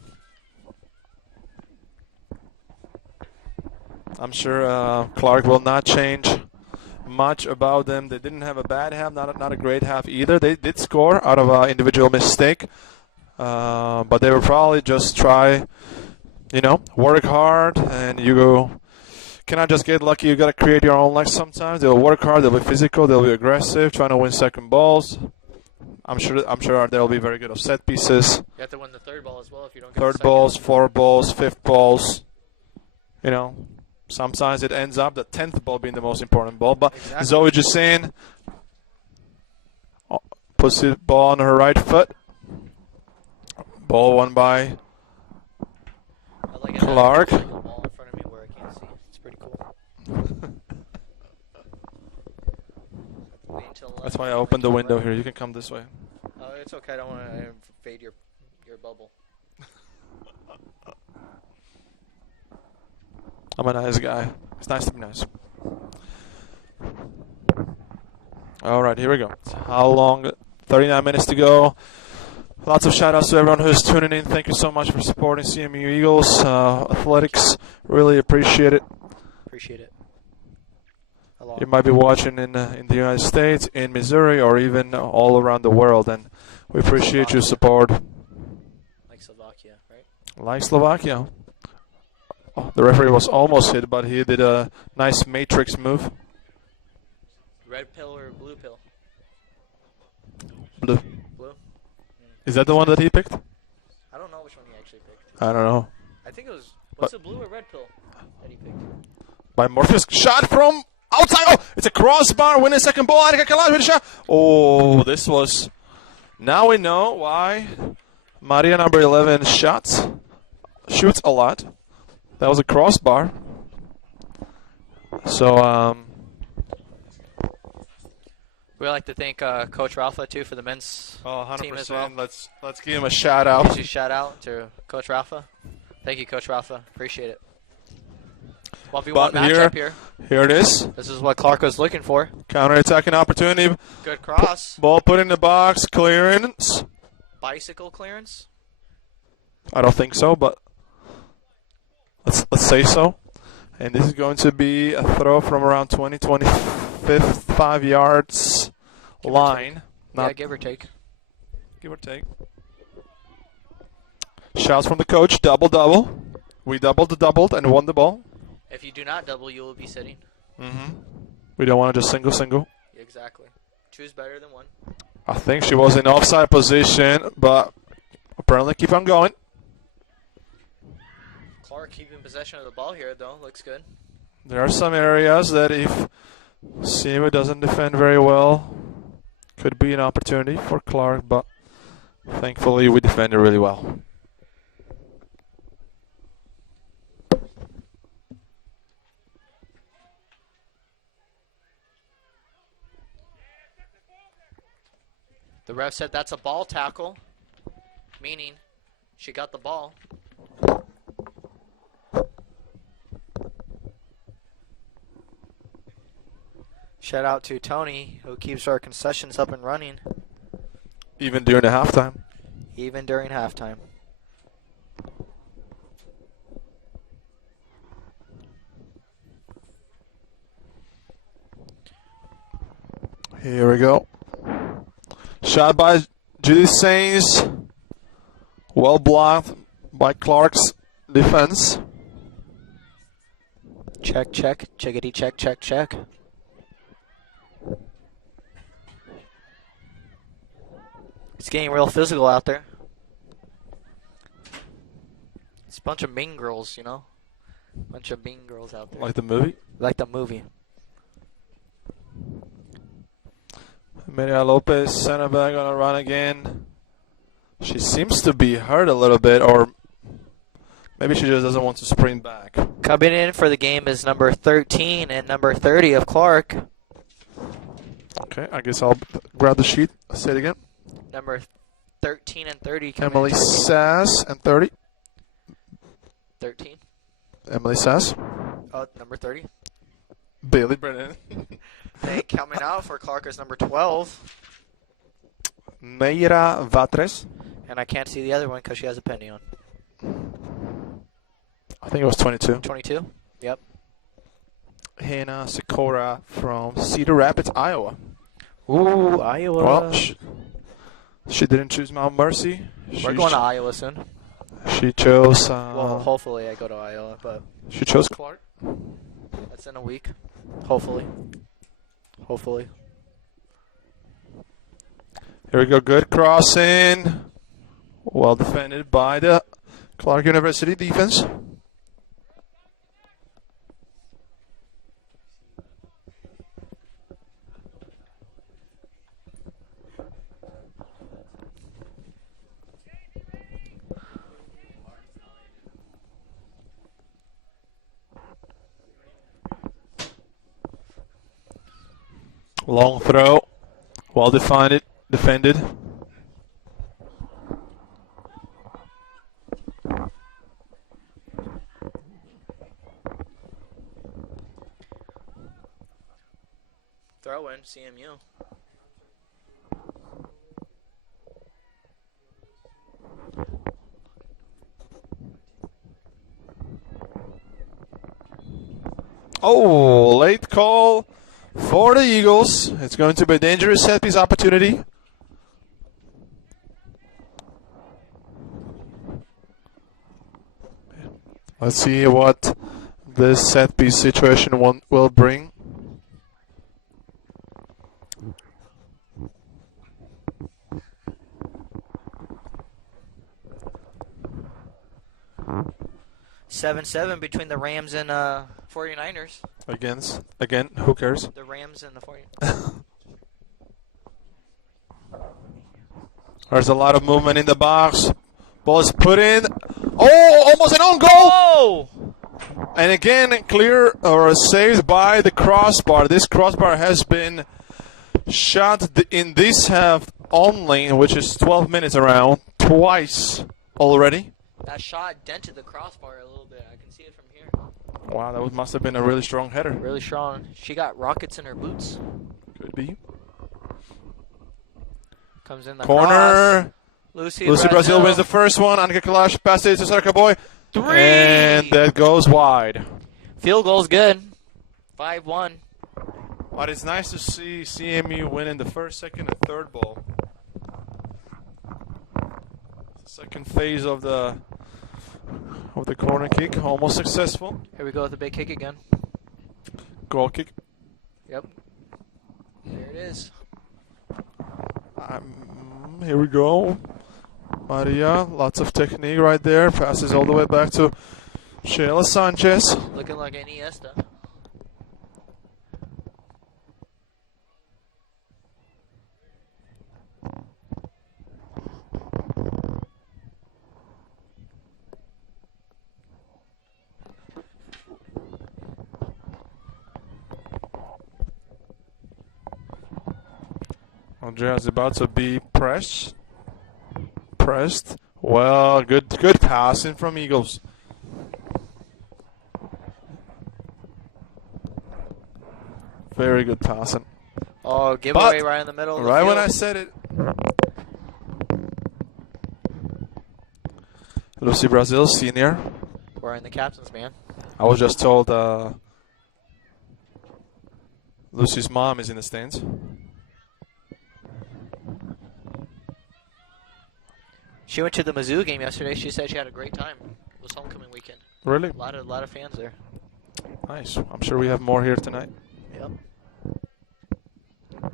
I'm sure Clarke will not change much about them. They didn't have a bad half, not a great half either. They did score out of an individual mistake, but they will probably just try, work hard, and you cannot just get lucky. You got to create your own luck sometimes. They'll work hard. They'll be physical. They'll be aggressive, trying to win second balls. I'm sure they'll be very good at set pieces. You have to win the third ball as well if you don't get Third the second. balls, fourth balls, fifth balls. Sometimes it ends up the 10th ball being the most important ball. But Exactly. Zoe Jassan puts the ball on her right foot. Ball won by I like it. Clarke. I like a ball in front of me where I can't see. It's pretty cool. Wait until That's why I opened the window here. You can come this way. Oh, it's okay. I don't want to invade your bubble. I'm a nice guy. It's nice to be nice. All right, here we go. How long? 39 minutes to go. Lots of shout-outs to everyone who's tuning in. Thank you so much for supporting CMU Eagles Athletics. Really appreciate it. Appreciate it. You might be watching in the United States, in Missouri, or even all around the world, and we appreciate your support. Like Slovakia, right? Like Slovakia. Oh, the referee was almost hit, but he did a nice matrix move. Red pill or blue pill? Blue. Blue? Is that the one that he picked? I don't know which one he actually picked. I don't know. I think it was it blue or red pill that he picked? By Morpheus. Shot from outside. Oh, it's a crossbar. Winning second ball. Annika Kalas with a shot. Oh, this was... Now we know why Maria, number 11, shoots a lot. That was a crossbar. So, We'd like to thank Coach Rafa, too, for the men's team as well. Let's give him a shout out. Gives you a shout out to Coach Rafa. Thank you, Coach Rafa. Appreciate it. 1v1 matchup here. Here it is. This is what Clarke was looking for. Counter-attacking opportunity. Good cross. Ball put in the box. Clearance. Bicycle clearance. I don't think so, but let's say so. And this is going to be a throw from around 25 yards line. Yeah, give or take. Give or take. Shouts from the coach. Double. We doubled and won the ball. If you do not double, you will be sitting. We don't want to just single. Exactly. Two is better than one. I think she was in offside position, but apparently keep on going. Clarke keeping possession of the ball here, though. Looks good. There are some areas that if CMU doesn't defend very well, could be an opportunity for Clarke, but thankfully we defended really well. The ref said that's a ball tackle, meaning she got the ball. Shout out to Tony, who keeps our concessions up and running. Even during the halftime. Even during halftime. Here we go. Shot by Judy Sainz. Well blocked by Clarke's defense. Check. Chickadee check. It's getting real physical out there. It's a bunch of mean girls, you know? Bunch of mean girls out there. Like the movie? Like the movie. Maria Lopez, center back on a run again. She seems to be hurt a little bit, or maybe she just doesn't want to sprint back. Coming in for the game is number 13 and number 30 of Clarke. Okay, I guess I'll grab the sheet. Say it again. Number 13 and 30. Emily Sass and 30. 13. Emily Sass. Oh, number 30. Bailey Brennan. Hey, coming out for Clarke is number 12. Meira Vatres. And I can't see the other one because she has a penny on. I think it was 22. 22? Yep. Hannah Sikora from Cedar Rapids, Iowa. Ooh, Iowa. Well, she didn't choose Mount Mercy. We're going to Iowa soon. She chose... well, hopefully I go to Iowa, but... She chose Clarke. That's in a week. Hopefully. Here we go. Good crossing. Well defended by the Clarke University defense. Long throw. Well defended. Throw in CMU. Oh, late call for the Eagles. It's going to be a dangerous set piece opportunity. Let's see what this set piece situation will bring. Seven between the Rams and 49ers. Again, who cares? The Rams and the 49ers. There's a lot of movement in the box. Ball is put in. Oh, almost an own goal! Oh! And again, clear or saved by the crossbar. This crossbar has been shot in this half only, which is 12 minutes around, twice already. That shot dented the crossbar a little bit. I can see it from here. Wow, that must have been a really strong header. Really strong. She got rockets in her boots. Could be. Comes in the corner. Cross. Lucy Brazil wins the first one. Annika Kalash passes to Sarka Boy. 3! And that goes wide. Field goal's good. 5-1. But it's nice to see CMU win in the first, second, and third ball. Second phase of the corner kick, almost successful. Here we go with the big kick again. Goal kick. Yep. There it is. Here we go. Maria, lots of technique right there. Passes all the way back to Sheila Sanchez. Looking like Iniesta. Andrea is about to be pressed. Well, good passing from Eagles. Very good passing. Oh, giveaway right in the middle of the right field. when I said it. Lucy Brazil, senior. Wearing the captain's band. I was just told Lucy's mom is in the stands. She went to the Mizzou game yesterday. She said she had a great time. It was homecoming weekend. Really? A lot of fans there. Nice. I'm sure we have more here tonight. Yep.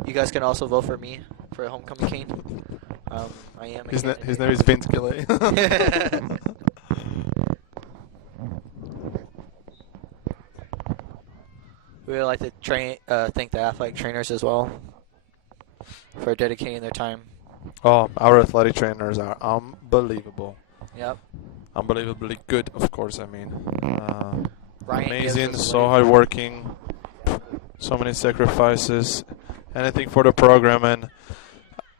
You guys can also vote for me for a homecoming king. I am. His name is Vince Gilley. We would like to thank the athletic trainers as well for dedicating their time. Oh, our athletic trainers are unbelievable. Yep. Unbelievably good, of course, I mean. Amazing, so away. hardworking, so many sacrifices, anything for the program, and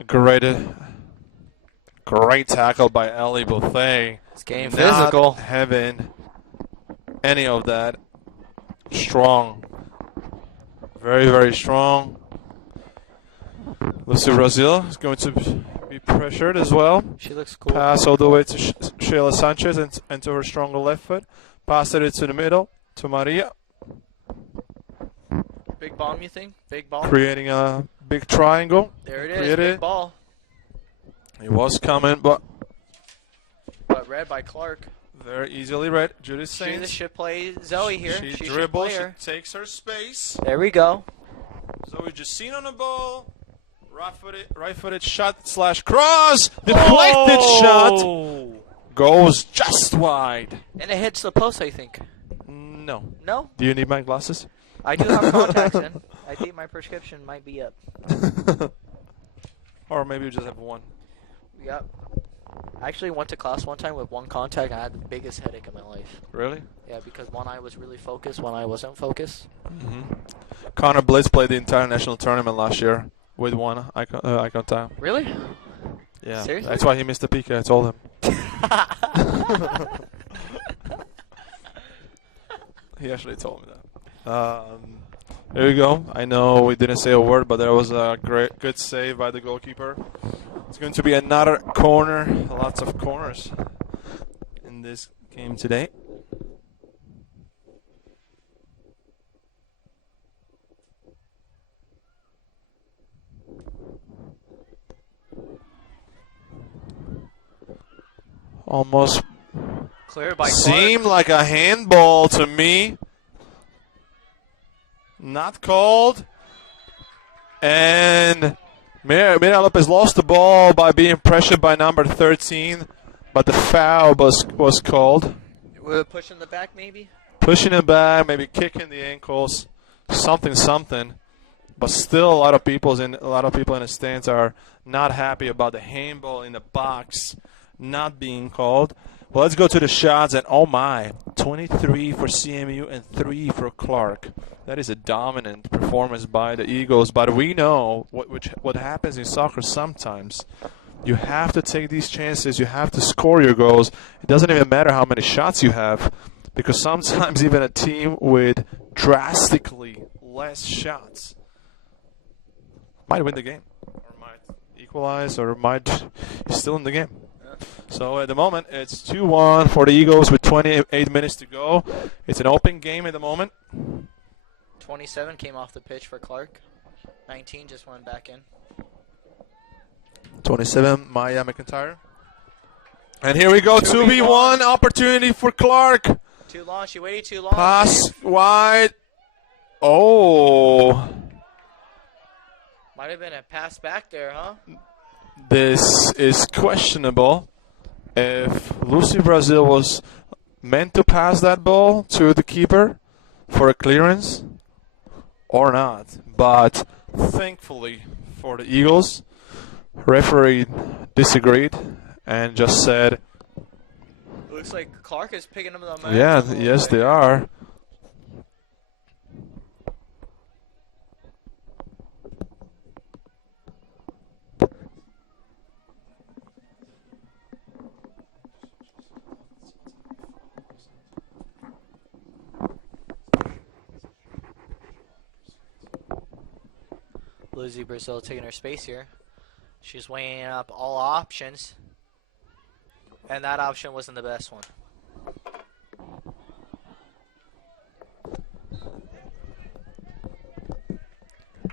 great tackle by Ellie Buffet. It's getting Not physical. having any of that. Strong. Very, very strong. Lucy Brazil is going to be pressured as well. She looks cool. Pass all the way to Sheila Sanchez and to her stronger left foot. Pass it to the middle to Maria. Big bomb, you think? Big ball? Creating a big triangle. There it is. Big ball. It was coming, but read by Clarke. very easily read. Judith Saints. She should play Zoe here. She should dribbles. play her. She takes her space. There we go. Zoe just seen on the ball. Right-footed shot / cross. Deflected shot. Goes just wide. And it hits the post, I think. No. No? Do you need my glasses? I do have contacts in. I think my prescription might be up. Or maybe you just have one. Yep. I actually went to class one time with one contact. I had the biggest headache of my life. Really? Yeah, because one eye was really focused, one eye wasn't focused. Connor Blitz played the entire national tournament last year with one eye contact. Really? Yeah. Seriously? That's why he missed the PK. I told him. He actually told me that. There you go. I know we didn't say a word, but there was a good save by the goalkeeper. It's going to be another corner. Lots of corners in this game today. Almost Cleared by seemed Clarke. like a handball to me. Not called. And Mira Lopez lost the ball by being pressured by number 13, but the foul was called. We're pushing the back, maybe? Pushing it back, maybe kicking the ankles, something. But still, a lot of people in the stands are not happy about the handball in the box not being called. Well, let's go to the shots, and oh my, 23 for CMU and 3 for Clarke. That is a dominant performance by the Eagles, but we know what happens in soccer sometimes. You have to take these chances. You have to score your goals. It doesn't even matter how many shots you have, because sometimes even a team with drastically less shots might win the game, or might equalize, or might be still in the game. So at the moment, it's 2-1 for the Eagles with 28 minutes to go. It's an open game at the moment. 27 came off the pitch for Clarke. 19 just went back in. 27, Maya McIntyre. And here we go, 2v1 opportunity for Clarke. Too long, she waited too long. Pass wide. Oh. Might have been a pass back there, huh? This is questionable. If Lucy Brazil was meant to pass that ball to the keeper for a clearance or not. But thankfully for the Eagles, referee disagreed and just said, Looks like Clarke is picking up the momentum. yeah, yes they are. Lizzie Brazil taking her space here. She's weighing up all options. And that option wasn't the best one.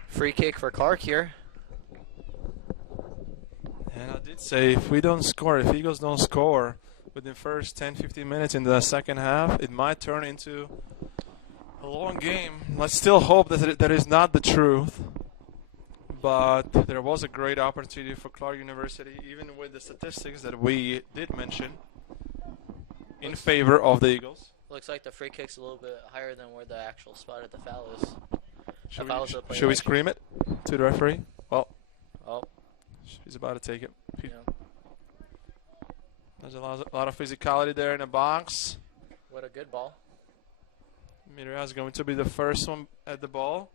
Free kick for Clarke here. And I did say if Eagles don't score within the first 10-15 minutes in the second half, it might turn into a long game. Let's still hope that that is not the truth. But there was a great opportunity for Clarke University, even with the statistics that we did mention, in favor of the Eagles. Looks like the free kick's a little bit higher than where the actual spot at the foul is. Should we scream it to the referee? Well, oh, he's about to take it. yeah. There's a lot of physicality there in the box. What a good ball. Miriam is going to be the first one at the ball.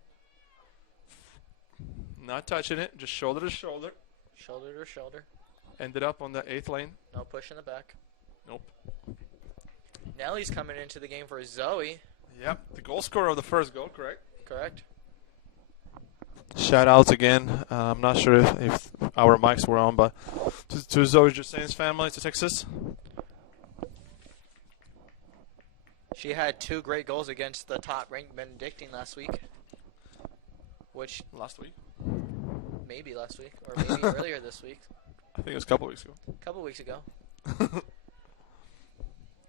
Not touching it, just shoulder to shoulder. Shoulder to shoulder. Ended up on the 8th lane. No push in the back. Nope. Nellie's coming into the game for Zoe. Yep, the goal scorer of the first goal, correct? Correct. Shout outs again. I'm not sure if our mics were on, but to Zoe Justin's family, to Texas. She had 2 great goals against the top-ranked Benedictine last week. Which Last week? maybe last week or maybe earlier this week. I think it was a couple weeks ago. A couple weeks ago.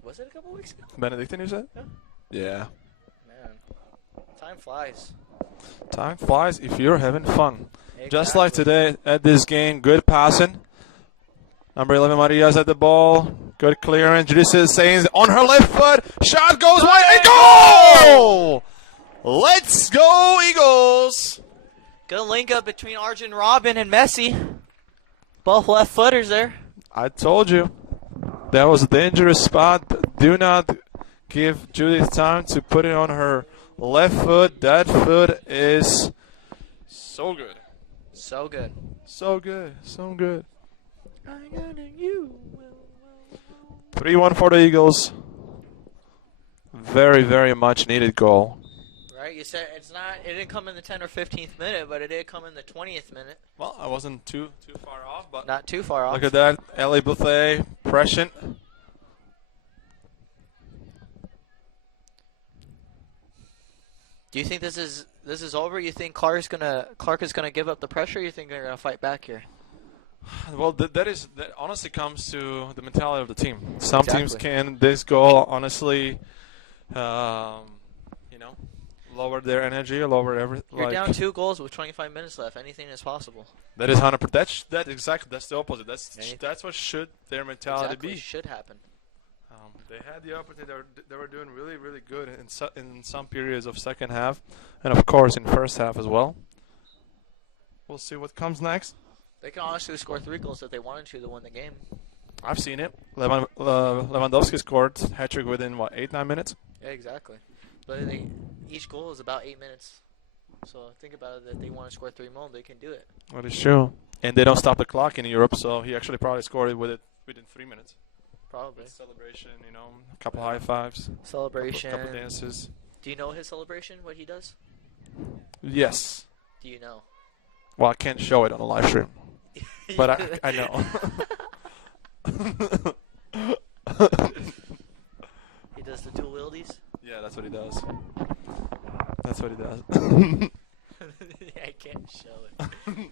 Was it a couple weeks ago? Benedictine, you said? Yeah. Yeah. Man, time flies. Time flies if you're having fun. Exactly. Just like today at this game, good passing. Number 11, Maria's at the ball. Good clearance. Judith Sainz on her left foot. Shot goes wide and goal! Let's go, Eagles! Good link up between Arjun Robin and Messi. Both left footers there. I told you. That was a dangerous spot. Do not give Judith time to put it on her left foot. That foot is so good. So good. So good. So good. 3-1 for the Eagles. Very, very much needed goal. Right? You said it's not. It didn't come in the 10th or 15th minute, but it did come in the 20th minute. Well, I wasn't too far off, but Not too far off. look at that. Ellie Buffet, prescient. Do you think this is over? You think Clarke is gonna give up the pressure? Or you think they're gonna fight back here? Well, that honestly comes to the mentality of the team. Some teams Exactly. can. This goal, honestly, lower their energy, lower everything. You're down 2 goals with 25 minutes left. Anything is possible. That is 100%. That's the opposite. Anything. That's what should their mentality Exactly. be. Should happen. They had the opportunity. They were doing really, really good in some periods of second half, and of course in first half as well. We'll see what comes next. They can honestly score 3 goals if they wanted to win the game. I've seen it. Lewandowski scored hat-trick within, 8-9 minutes? Yeah, exactly. But each goal is about 8 minutes. So think about it. If they want to score 3 more, they can do it. That is true. And they don't stop the clock in Europe, so he actually probably scored it within 3 minutes. Probably. Celebration, a couple high fives. Celebration. Couple dances. Do you know his celebration, what he does? Yes. Do you know? Well, I can't show it on a live stream, but I know. He does the dual wieldies? Yeah, that's what he does. That's what he does. I can't show it.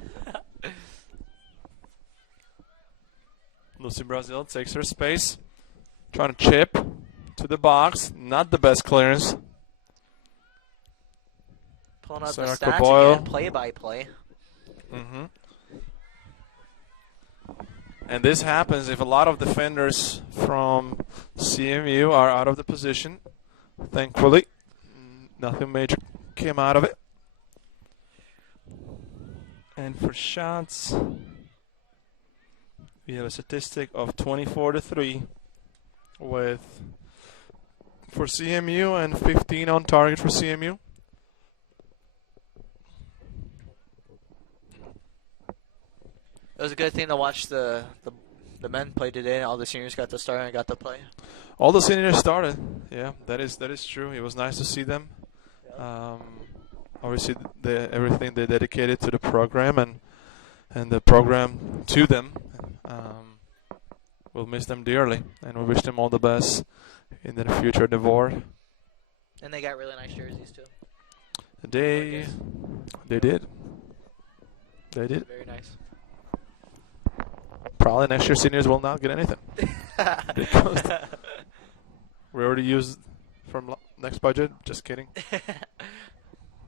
Lucy Brazil takes her space. Trying to chip to the box. Not the best clearance. Pulling out Sarah the stats Boyle. again, play-by-play. Mm-hmm. And this happens if a lot of defenders from CMU are out of the position. Thankfully, nothing major came out of it. And for shots, we have a statistic of 24-3 for CMU and 15 on target for CMU. It was a good thing to watch the men play today. All the seniors got to start and got to play. All the seniors started. Yeah, that is true. It was nice to see them. Obviously, everything they dedicated to the program and the program to them. We'll miss them dearly, and we wish them all the best in the future DeVore. And they got really nice jerseys too. They did. They did. Very nice. Probably next year seniors will not get anything because we already used from next budget. Just kidding.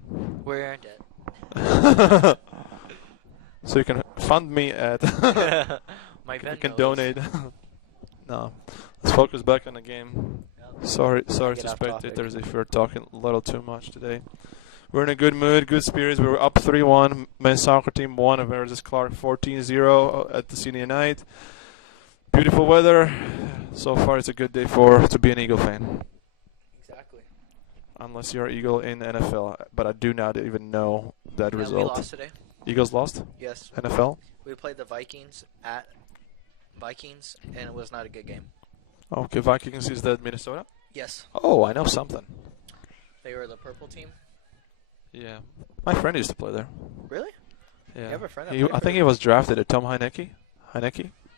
We're in debt. So you can fund me at. My You can Venmo donate. No, let's focus back on the game. Sorry Get to off topic. spectators if we're talking a little too much today. We're in a good mood, good spirits. We were up 3-1. Men's soccer team won versus Clarke 14-0 at the senior night. Beautiful weather. So far, it's a good day to be an Eagle fan. Exactly. Unless you're Eagle in NFL, but I do not even know that Yeah, result. we lost today. Eagles lost? Yes. NFL? We played the Vikings at Vikings, and it was not a good game. Okay, Vikings is that Minnesota? Yes. Oh, I know something. They were the purple team. Yeah. My friend used to play there. Really? Yeah. You have a friend that He, played I for think them? he was drafted at Tom Heineke.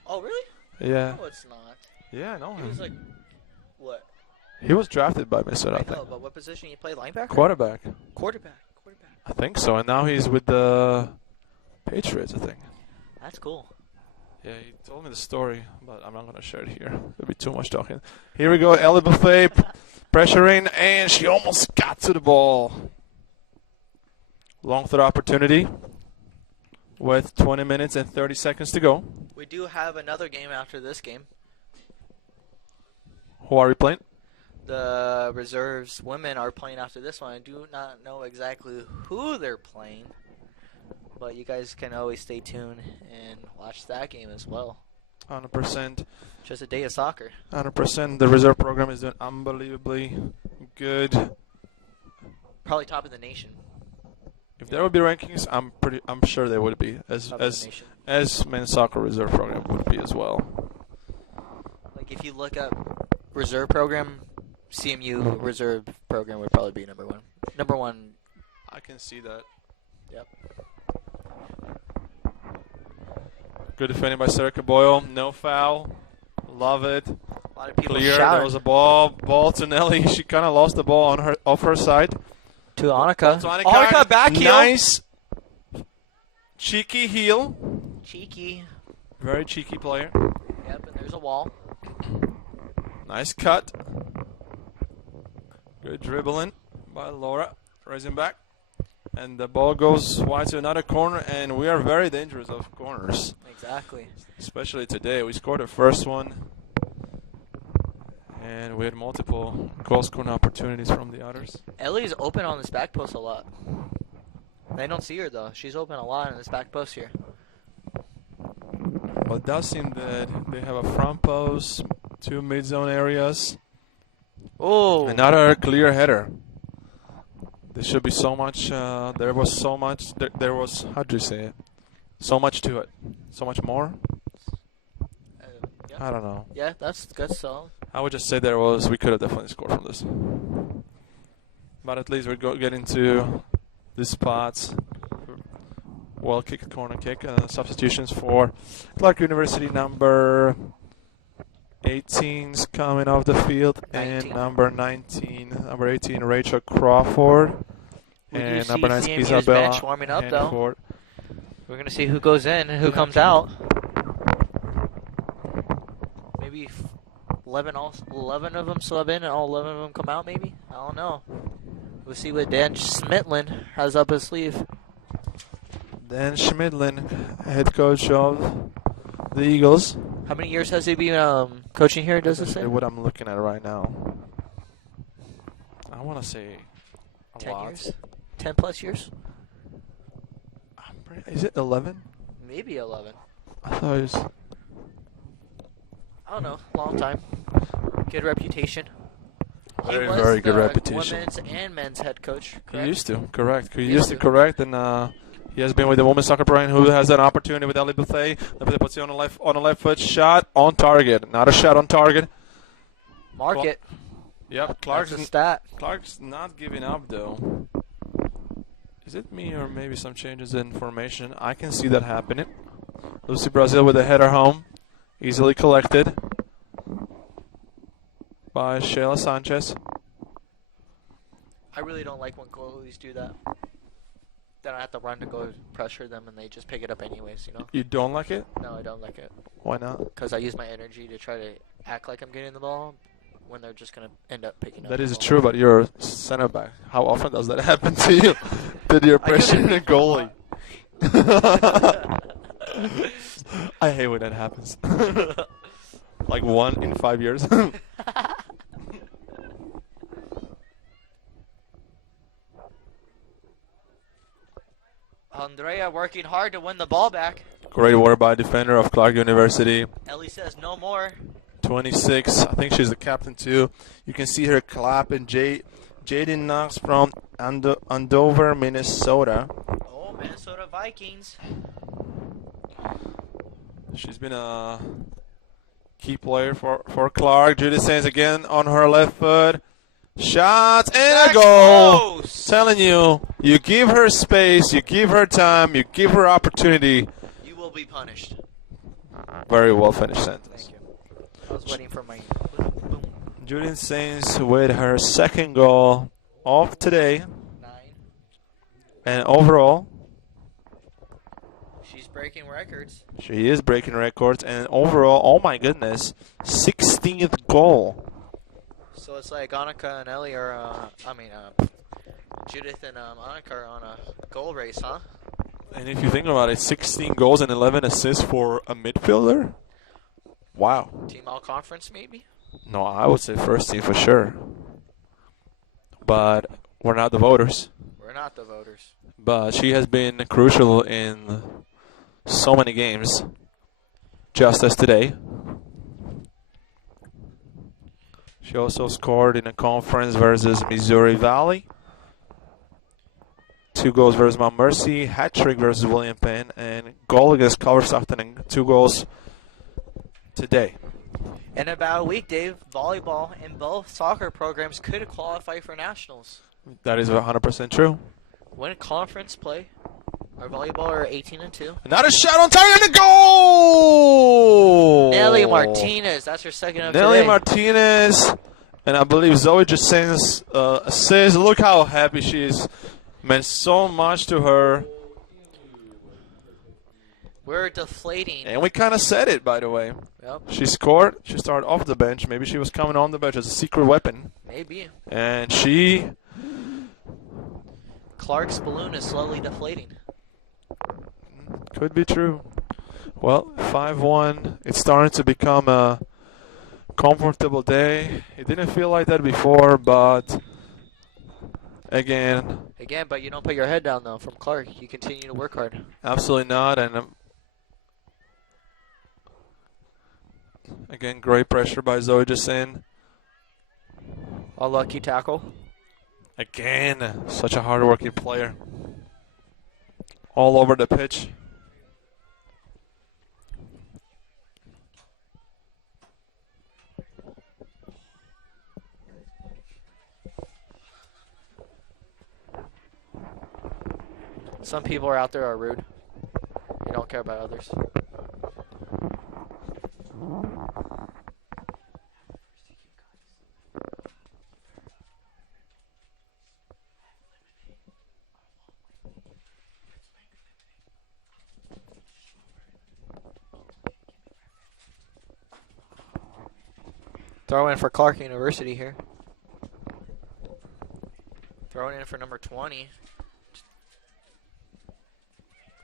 Oh, really? Yeah. No, it's not. Yeah, I know He him. was like, what? He was drafted by Minnesota, I I think. know, but what position he played? Linebacker? Quarterback. Quarterback. I think so. And now he's with the Patriots, I think. That's cool. Yeah, he told me the story, but I'm not going to share it here. There'll be too much talking. Here we go. Ellie Buffet pressuring, and she almost got to the ball. Long throw opportunity with 20 minutes and 30 seconds to go. We do have another game after this game. Who are we playing? The reserves women are playing after this one. I do not know exactly who they're playing, but you guys can always stay tuned and watch that game as well. 100%. Just a day of soccer. 100%. The reserve program is doing unbelievably good. Probably top of the nation. If there would be rankings, I'm sure there would be, as men's soccer reserve program would be as well. Like if you look up reserve program, CMU reserve program would probably be number one. Number one. I can see that. Yep. Good defending by Sarah Boyle. No foul. Love it. A lot of people Clear. shouting. There was a ball to Nelly. She kind of lost the ball off her side. To Annika. Annika back heel. Nice. Cheeky heel. Cheeky. Very cheeky player. Yep, and there's a wall. Nice cut. Good dribbling by Laura. Raising back. And the ball goes wide to another corner, and we are very dangerous off corners. Exactly. Especially today. We scored the first one, and we had multiple goal scoring opportunities from the others. Ellie's open on this back post a lot. They don't see her, though. She's open a lot in this back post here. Well, it does seem that they have a front post, 2 mid-zone areas. Oh. Another clear header. There should be so much, there was so much, there was, how do you say it? So much to it. So much more? Yeah. I don't know. Yeah, that's good. So I would just say we could have definitely scored from this. But at least we're getting to the spots. Well kicked corner kick. Substitutions for Clarke University. Number 18's coming off the field, 19. and number 18, Rachel Crawford, and number 19, Isabella bench warming up, though. Hanford. We're gonna see who goes in and who comes out. Maybe 11 of them sub in and all 11 of them come out. Maybe, I don't know. We'll see what Dan Schmidlin has up his sleeve. Dan Schmidlin, head coach of the Eagles. How many years has he been coaching here? Does it say? What I'm looking at right now. I want to say 10 lot. years? 10 plus years? Is it 11? Maybe 11. I thought it was. I don't know. Long time. Good reputation. Very, he was very good the reputation. Women's and men's head coach. Correct? He used to, correct. He used to, correct, and he has been with the women's soccer program. Who has an opportunity with Ellie Buffet? Buffet puts it on the left foot. Shot on target. Not a shot on target. Mark it. Yep, That's a stat. Clarke's not giving up though. Is it me or maybe some changes in formation? I can see that happening. Lucy Brazil with a header home, easily collected by Shayla Sanchez. I really don't like when goalies do that. Then I have to run to go pressure them, and they just pick it up anyways, you know? You don't like it? No, I don't like it. Why not? Because I use my energy to try to act like I'm getting the ball when they're just going to end up picking up That the is ball. true, but you're a center back. How often does that happen to you? Did your pressure a goalie? I hate when that happens. Like 1 in 5 years. Andrea working hard to win the ball back. Great work by defender of Clarke University. Ellie says no more. 26. I think she's the captain too. You can see her clapping. Jaden Knox from Andover, Minnesota. Oh, Minnesota Vikings. She's been a key player for Clarke. Judy Sainz again on her left foot. Shots and a goal. Close. Telling you, you give her space, you give her time, you give her opportunity. You will be punished. Very well finished sentence. Thank you. I was waiting for my boom. Judy Sainz with her second goal of today. 9. And overall, She's breaking records. she is breaking records. And overall, oh my goodness, 16th goal. So it's like Annika and Ellie are, Judith and Annika are on a goal race, huh? And if you think about it, 16 goals and 11 assists for a midfielder? Wow. Team all conference, maybe? No, I would say first team for sure. But we're not the voters. We're not the voters. But she has been crucial in so many games. just as today. She also scored in a conference versus Missouri Valley. 2 goals versus Mount Mercy, hat trick versus William Penn, and goal against Culver-Stockton, and 2 goals today. In about a week, Dave, volleyball and both soccer programs could qualify for nationals. That is 100% true. When conference play, our volleyball are 18-2. Not a shot on target and a goal! Nelly Martinez, that's her second of Nelly today. Martinez, and I believe Zoe just says, look how happy she is. Meant so much to her. We're deflating. And we kind of said it, by the way. Yep. She scored. She started off the bench. Maybe she was coming on the bench as a secret weapon. Maybe. And she... Clarke's balloon is slowly deflating. Could be true. Well, 5-1. It's starting to become a comfortable day. It didn't feel like that before, but... Again, but you don't put your head down, though, from Clarke. You continue to work hard. absolutely not. And again, great pressure by Zoe Jasin. A lucky tackle. Again, such a hard-working player. All over the pitch. Some people are out there are rude. They don't care about others. Throw in for Clarke University here. Throwing in for number 20.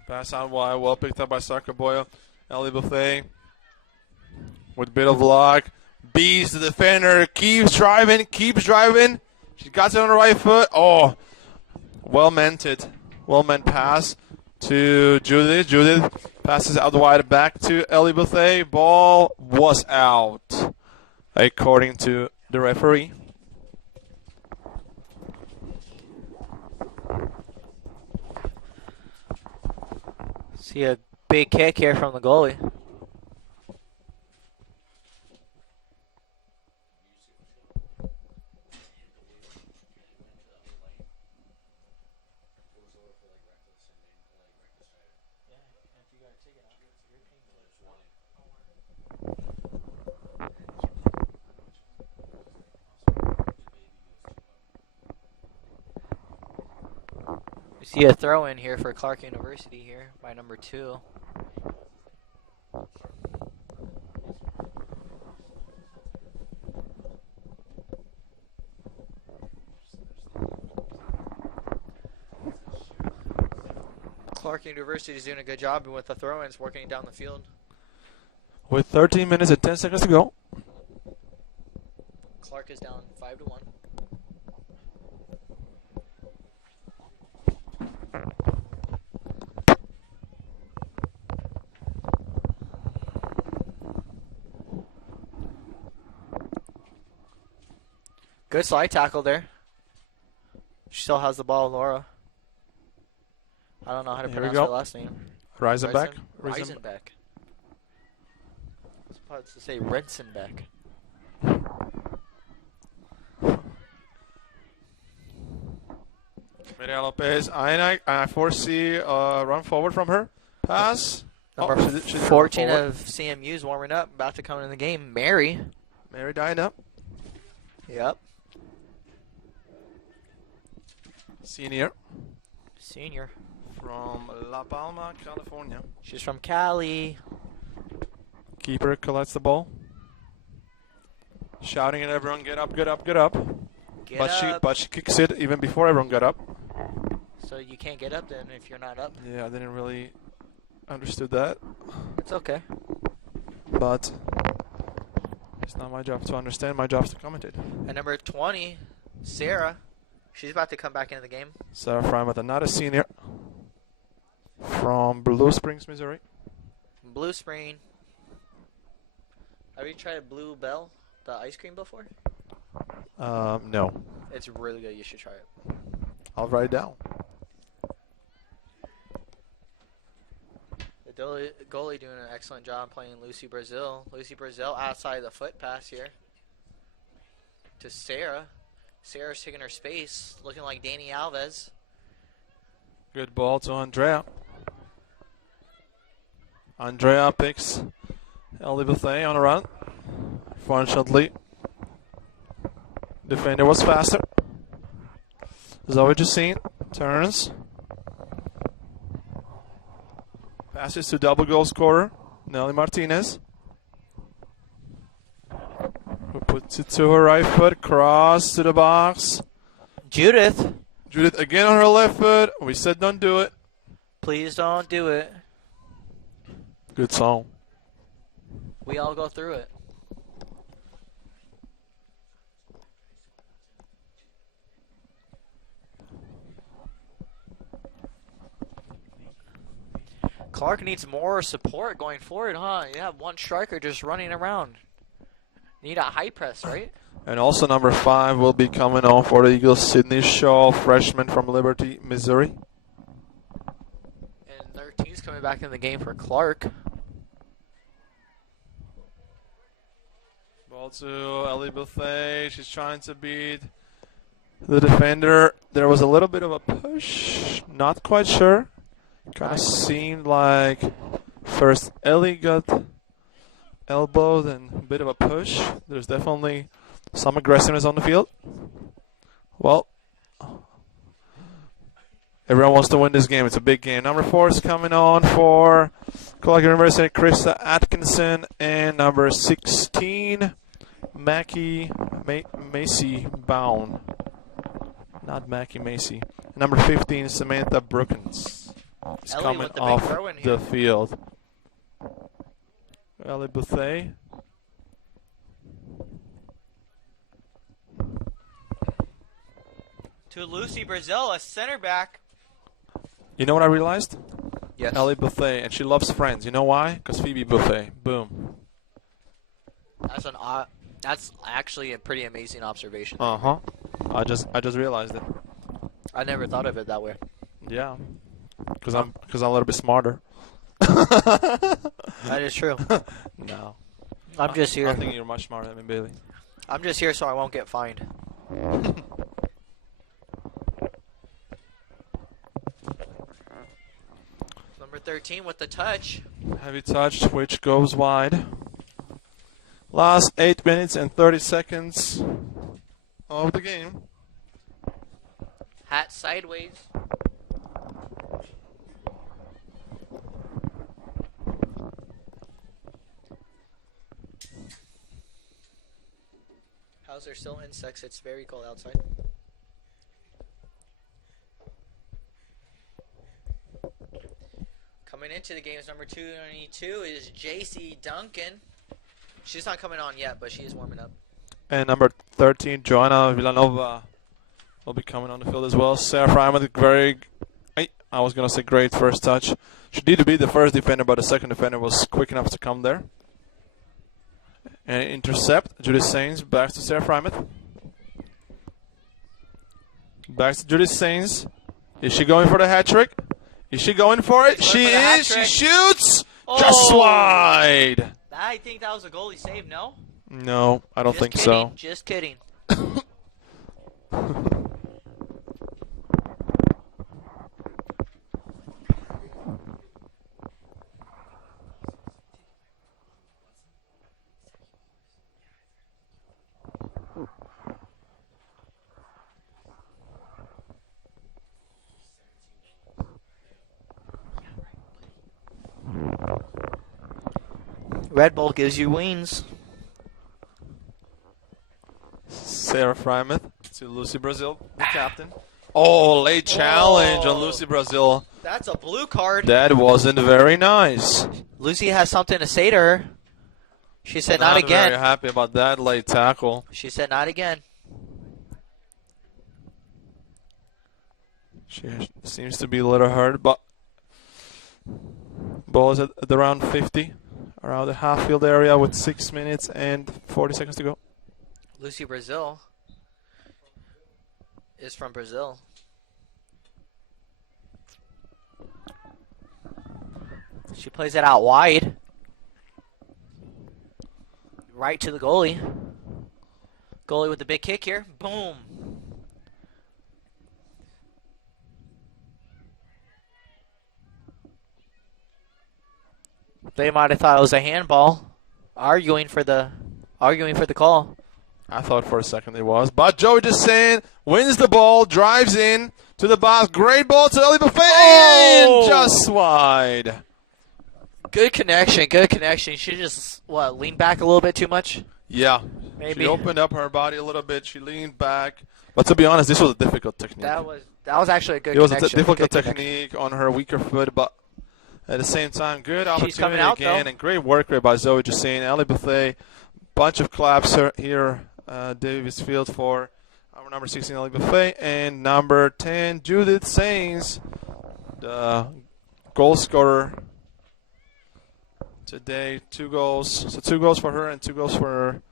Pass out wide, well picked up by Soccer Boyle. Ellie Buffet with a bit of luck. Beats the defender, keeps driving. She got it on the right foot. Oh, well meant pass to Judith. Judith passes out wide back to Ellie Buffet. Ball was out, according to the referee. See a big kick here from the goalie. See a throw in here for Clarke University here by number 2. Clarke University is doing a good job with the throw-ins working down the field. With 13 minutes and 10 seconds to go. Clarke is down 5-1. Good slide tackle there. She still has the ball, Laura. I don't know how to Here we pronounce her go. last name. Reisenbeck. Reisenbeck. I was about to say Rensenbeck. Maria Lopez. I foresee a run forward from her. Pass. Number She did 14 run forward. of CMU's warming up, about to come in the game. Mary. Mary dying up. Yep. Senior Senior. from La Palma, California. She's from Cali. Keeper collects the ball. Shouting at everyone, get up, get up, get up. Get but up. she kicks it even before everyone got up. So you can't get up then if you're not up. Yeah, I didn't really understood that. It's okay. But it's not my job to understand, my job is to commentate. And number 20, Sarah. She's about to come back into the game. Sarah Frymouth, another senior from Blue Springs, Missouri. Blue Spring. Have you tried Blue Bell, the ice cream, before? No. It's really good. You should try it. I'll write it down. The goalie doing an excellent job playing Lucy Brazil. Lucy Brazil outside the foot pass here to Sarah. Sarah's taking her space, looking like Dani Alves. Good ball to Andrea. Andrea picks Ellie Bethea on a run. Fortunately, defender was faster. Zoe Justine turns. Passes to double goal scorer, Nelly Martinez. Who puts it to her right foot, cross to the box. Judith, Judith again on her left foot. We said don't do it. please don't do it. Good song. We all go through it. Clarke needs more support going forward, huh? You have one striker just running around. Need a high press, right? And also number 5 will be coming on for the Eagles, Sydney Shaw, freshman from Liberty, Missouri. And 13's coming back in the game for Clarke. Ball to Ellie Bethea. She's trying to beat the defender. There was a little bit of a push. Not quite sure. Kind of seemed like first Ellie got elbowed and a bit of a push. There's definitely some aggressiveness on the field. Well, everyone wants to win this game. It's a big game. Number 4 is coming on for Clarke University, Krista Atkinson, and number 16, Macy Bound. Not Mackie Macy. Number 15, Samantha Brookins. Is Ellie coming with the big off throw in here. the field. Ellie Bethea. To Lucy Brazil, a center back. You know what I realized? Yes. Ellie Bethea, and she loves Friends. You know why? Because Phoebe Buffet. Boom. That's actually a pretty amazing observation. Uh-huh. I just realized it. I never thought of it that way. Yeah. Because I'm a little bit smarter. That is true. No. I'm just here. I think you're much smarter than me, Bailey. I'm just here so I won't get fined. Number 13 with the touch. Heavy touch, which goes wide. Last 8 minutes and 30 seconds of the game. Hat sideways. How's there still insects? It's very cold outside. Coming into the games, number 222 is JC Duncan. She's not coming on yet, but she is warming up. And number 13, Joanna Villanova, will be coming on the field as well. Sarah Fry with a I was going to say great first touch. She did beat the first defender, but the second defender was quick enough to come there. And intercept. Judith Sainz back to Sarah Frymouth. Back to Judith Sainz. Is she going for the hat trick? Is she going for it? She is. She shoots. Oh. Just wide. I think that was a goalie save, no? No, I don't think kidding, so. Just kidding. Red Bull gives you wings. Sarah Frymouth to Lucy Brazil, the captain. Oh, late challenge on Lucy Brazil. That's a blue card. That wasn't very nice. Lucy has something to say to her. She said not again. Not very happy about that late tackle. She said not again. She seems to be a little hurt, but ball is at around 50, around the half-field area with 6 minutes and 40 seconds to go. Lucy Brazil is from Brazil. She plays it out wide. Right to the goalie. Goalie with the big kick here. Boom. They might have thought it was a handball. Arguing for the call. I thought for a second it was. But Joey Descent wins the ball, drives in to the box. Great ball to Ellie Buffet. Oh! And just wide. Good connection, good connection. She just, leaned back a little bit too much? Yeah. Maybe. She opened up her body a little bit. She leaned back. But to be honest, this was a difficult technique. That was actually a good connection. connection. It was a difficult technique on her weaker foot, but at the same time, good opportunity coming out, again. though. And great work rate by Zoe Justine. Ellie Buffet, bunch of claps here, Davis Field for our number 16, Ellie Buffet. And number 10, Judith Sains, the goal scorer today. 2 goals. So 2 goals for her and 2 goals for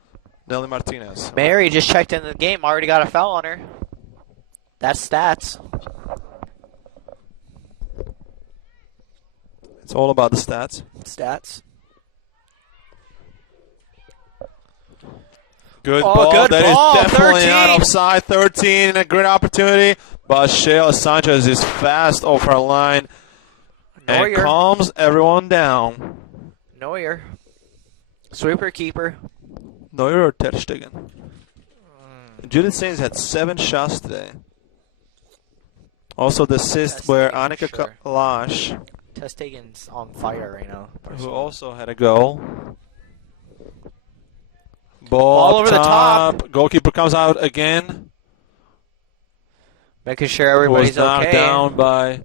Nelly Martinez. Mary just checked in the game. Already got a foul on her. That's stats. It's all about the stats. Stats. Good Oh, ball. good That ball. is definitely 13. not offside. 13, a great opportunity. But Shayla Sanchez is fast off her line and Neuer. calms everyone down. Neuer. Sweeper keeper. Neuer or Ter Stegen? Judith Sains had 7 shots today. Also the assist Ter where Stegen, Annika sure. Kalash, Testegen's on fire right now. who also had a goal. Ball Ball over the top. Goalkeeper comes out again. Making sure everybody's was knocked okay. down by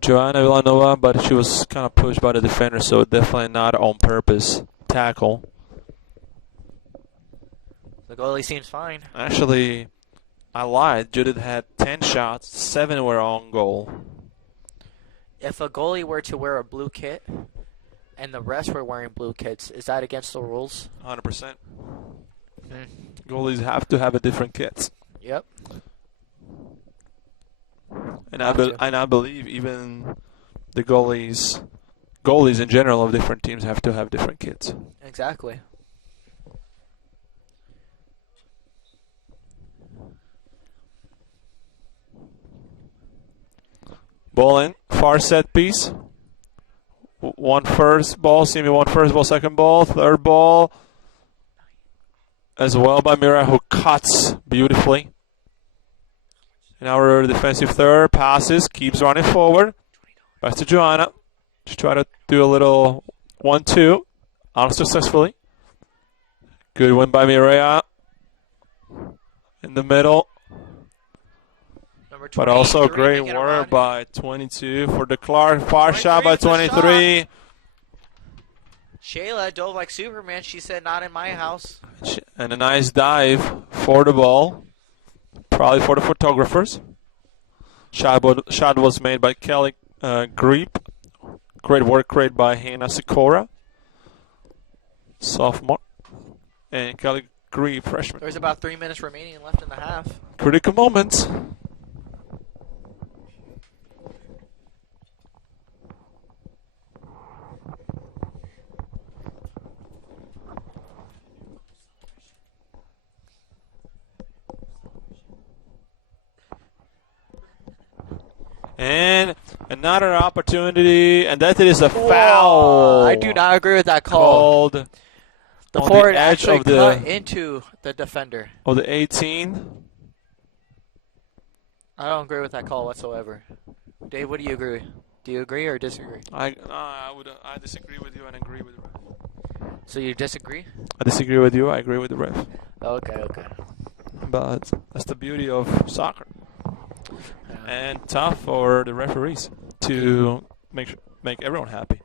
Joanna Villanova, but she was kind of pushed by the defender, so definitely not on purpose tackle. The goalie seems fine. Actually, I lied. Judith had 10 shots, 7 were on goal. If a goalie were to wear a blue kit and the rest were wearing blue kits, is that against the rules? 100%. Goalies have to have a different kit. Yep. And I believe even the goalies in general of different teams have to have different kits. Exactly. Ball in, far set piece. One first ball, Simi one first ball, second ball, third ball. As well by Mira, who cuts beautifully. And our defensive third passes, keeps running forward. Back to Joanna. Just try to do a little 1-2. Unsuccessfully. Good win by Mireya. In the middle. Number But also 23 great making a work run. by 22 for the Clarke. Far shot by 23 for the 23. Shayla dove like Superman. She said, "Not in my house." And a nice dive for the ball. Probably for the photographers. Shot was made by Kelly Greep. Great work rate by Hannah Sikora, sophomore. And Kelly Greep, freshman. There's about 3 minutes remaining left in the half. Critical moments. And another opportunity, and that is a foul. I do not agree with that call. Called The on forward the edge actually of cut into the defender. of the 18. I don't agree with that call whatsoever. Dave, what do you agree? Do you agree or disagree? I disagree with you and agree with the ref. So you disagree? I disagree with you. I agree with the ref. Okay, okay. But that's the beauty of soccer. And tough for the referees to make everyone happy.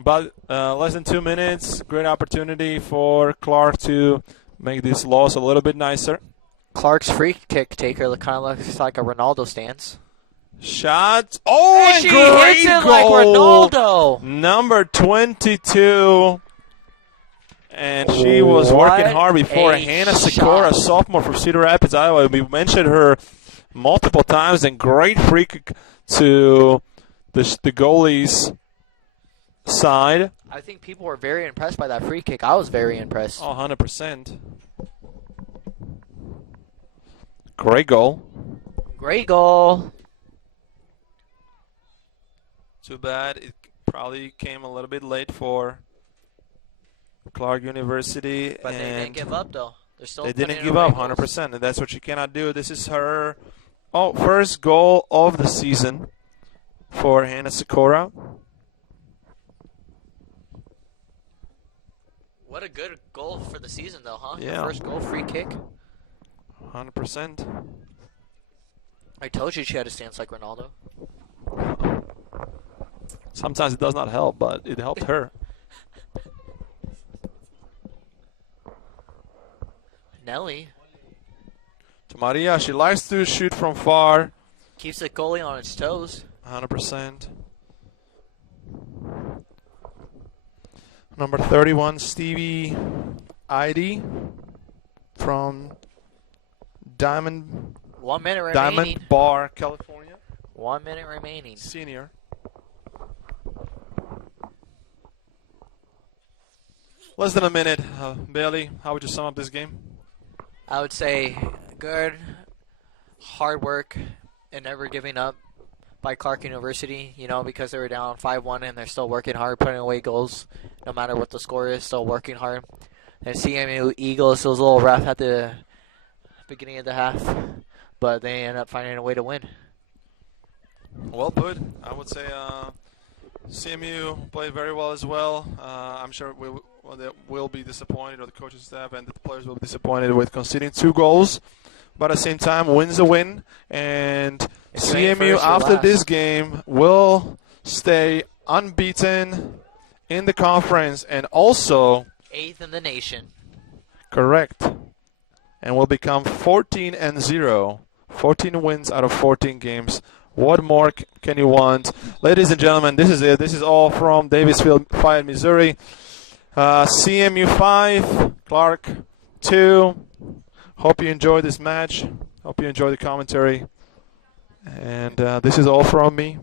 But less than 2 minutes, great opportunity for Clarke to make this loss a little bit nicer. Clarke's free kick taker kind of looks like a Ronaldo stance. Shot. Oh, And and she great hits it goal. like Ronaldo. Number 22. And she was working What hard before. a Hannah Sikora, shot. sophomore from Cedar Rapids, Iowa. We mentioned her multiple times, and great free kick to the goalie's side. I think people were very impressed by that free kick. I was very impressed. Oh, 100%. Great goal. Great goal. Too bad it probably came a little bit late for Clarke University. But they didn't give up, though. They're still They putting didn't in give away up, goals. 100%. And that's what you cannot do. This is her first goal of the season for Hannah Sikora. What a good goal for the season, though, huh? Yeah. Her first goal, free kick. 100%. I told you she had a stance like Ronaldo. Sometimes it does not help, but it helped her. Nelly To Maria, she likes to shoot from far. keeps the goalie on its toes. 100%. Number 31, Stevie Idy from Diamond 1 minute remaining. Bar, California. 1 minute remaining. Senior. Less than a minute. Bailey, how would you sum up this game? I would say good, hard work, and never giving up by Clarke University, because they were down 5-1 and they're still working hard, putting away goals, no matter what the score is, still working hard. And CMU Eagles, it was a little rough at the beginning of the half, but they ended up finding a way to win. Well put. I would say CMU played very well as well. I'm sure they will be disappointed, or the coaching staff and the players will be disappointed with conceding 2 goals. But at the same time, win's a win. And It's winning CMU, first or after last. this game, will stay unbeaten in the conference and also 8th in the nation. correct. And will become 14-0. 14 wins out of 14 games. What more can you want? Ladies and gentlemen, this is it. This is all from Davisville, Fayette, Missouri. CMU 5, Clarke 2. Hope you enjoyed this match. Hope you enjoyed the commentary. And this is all from me.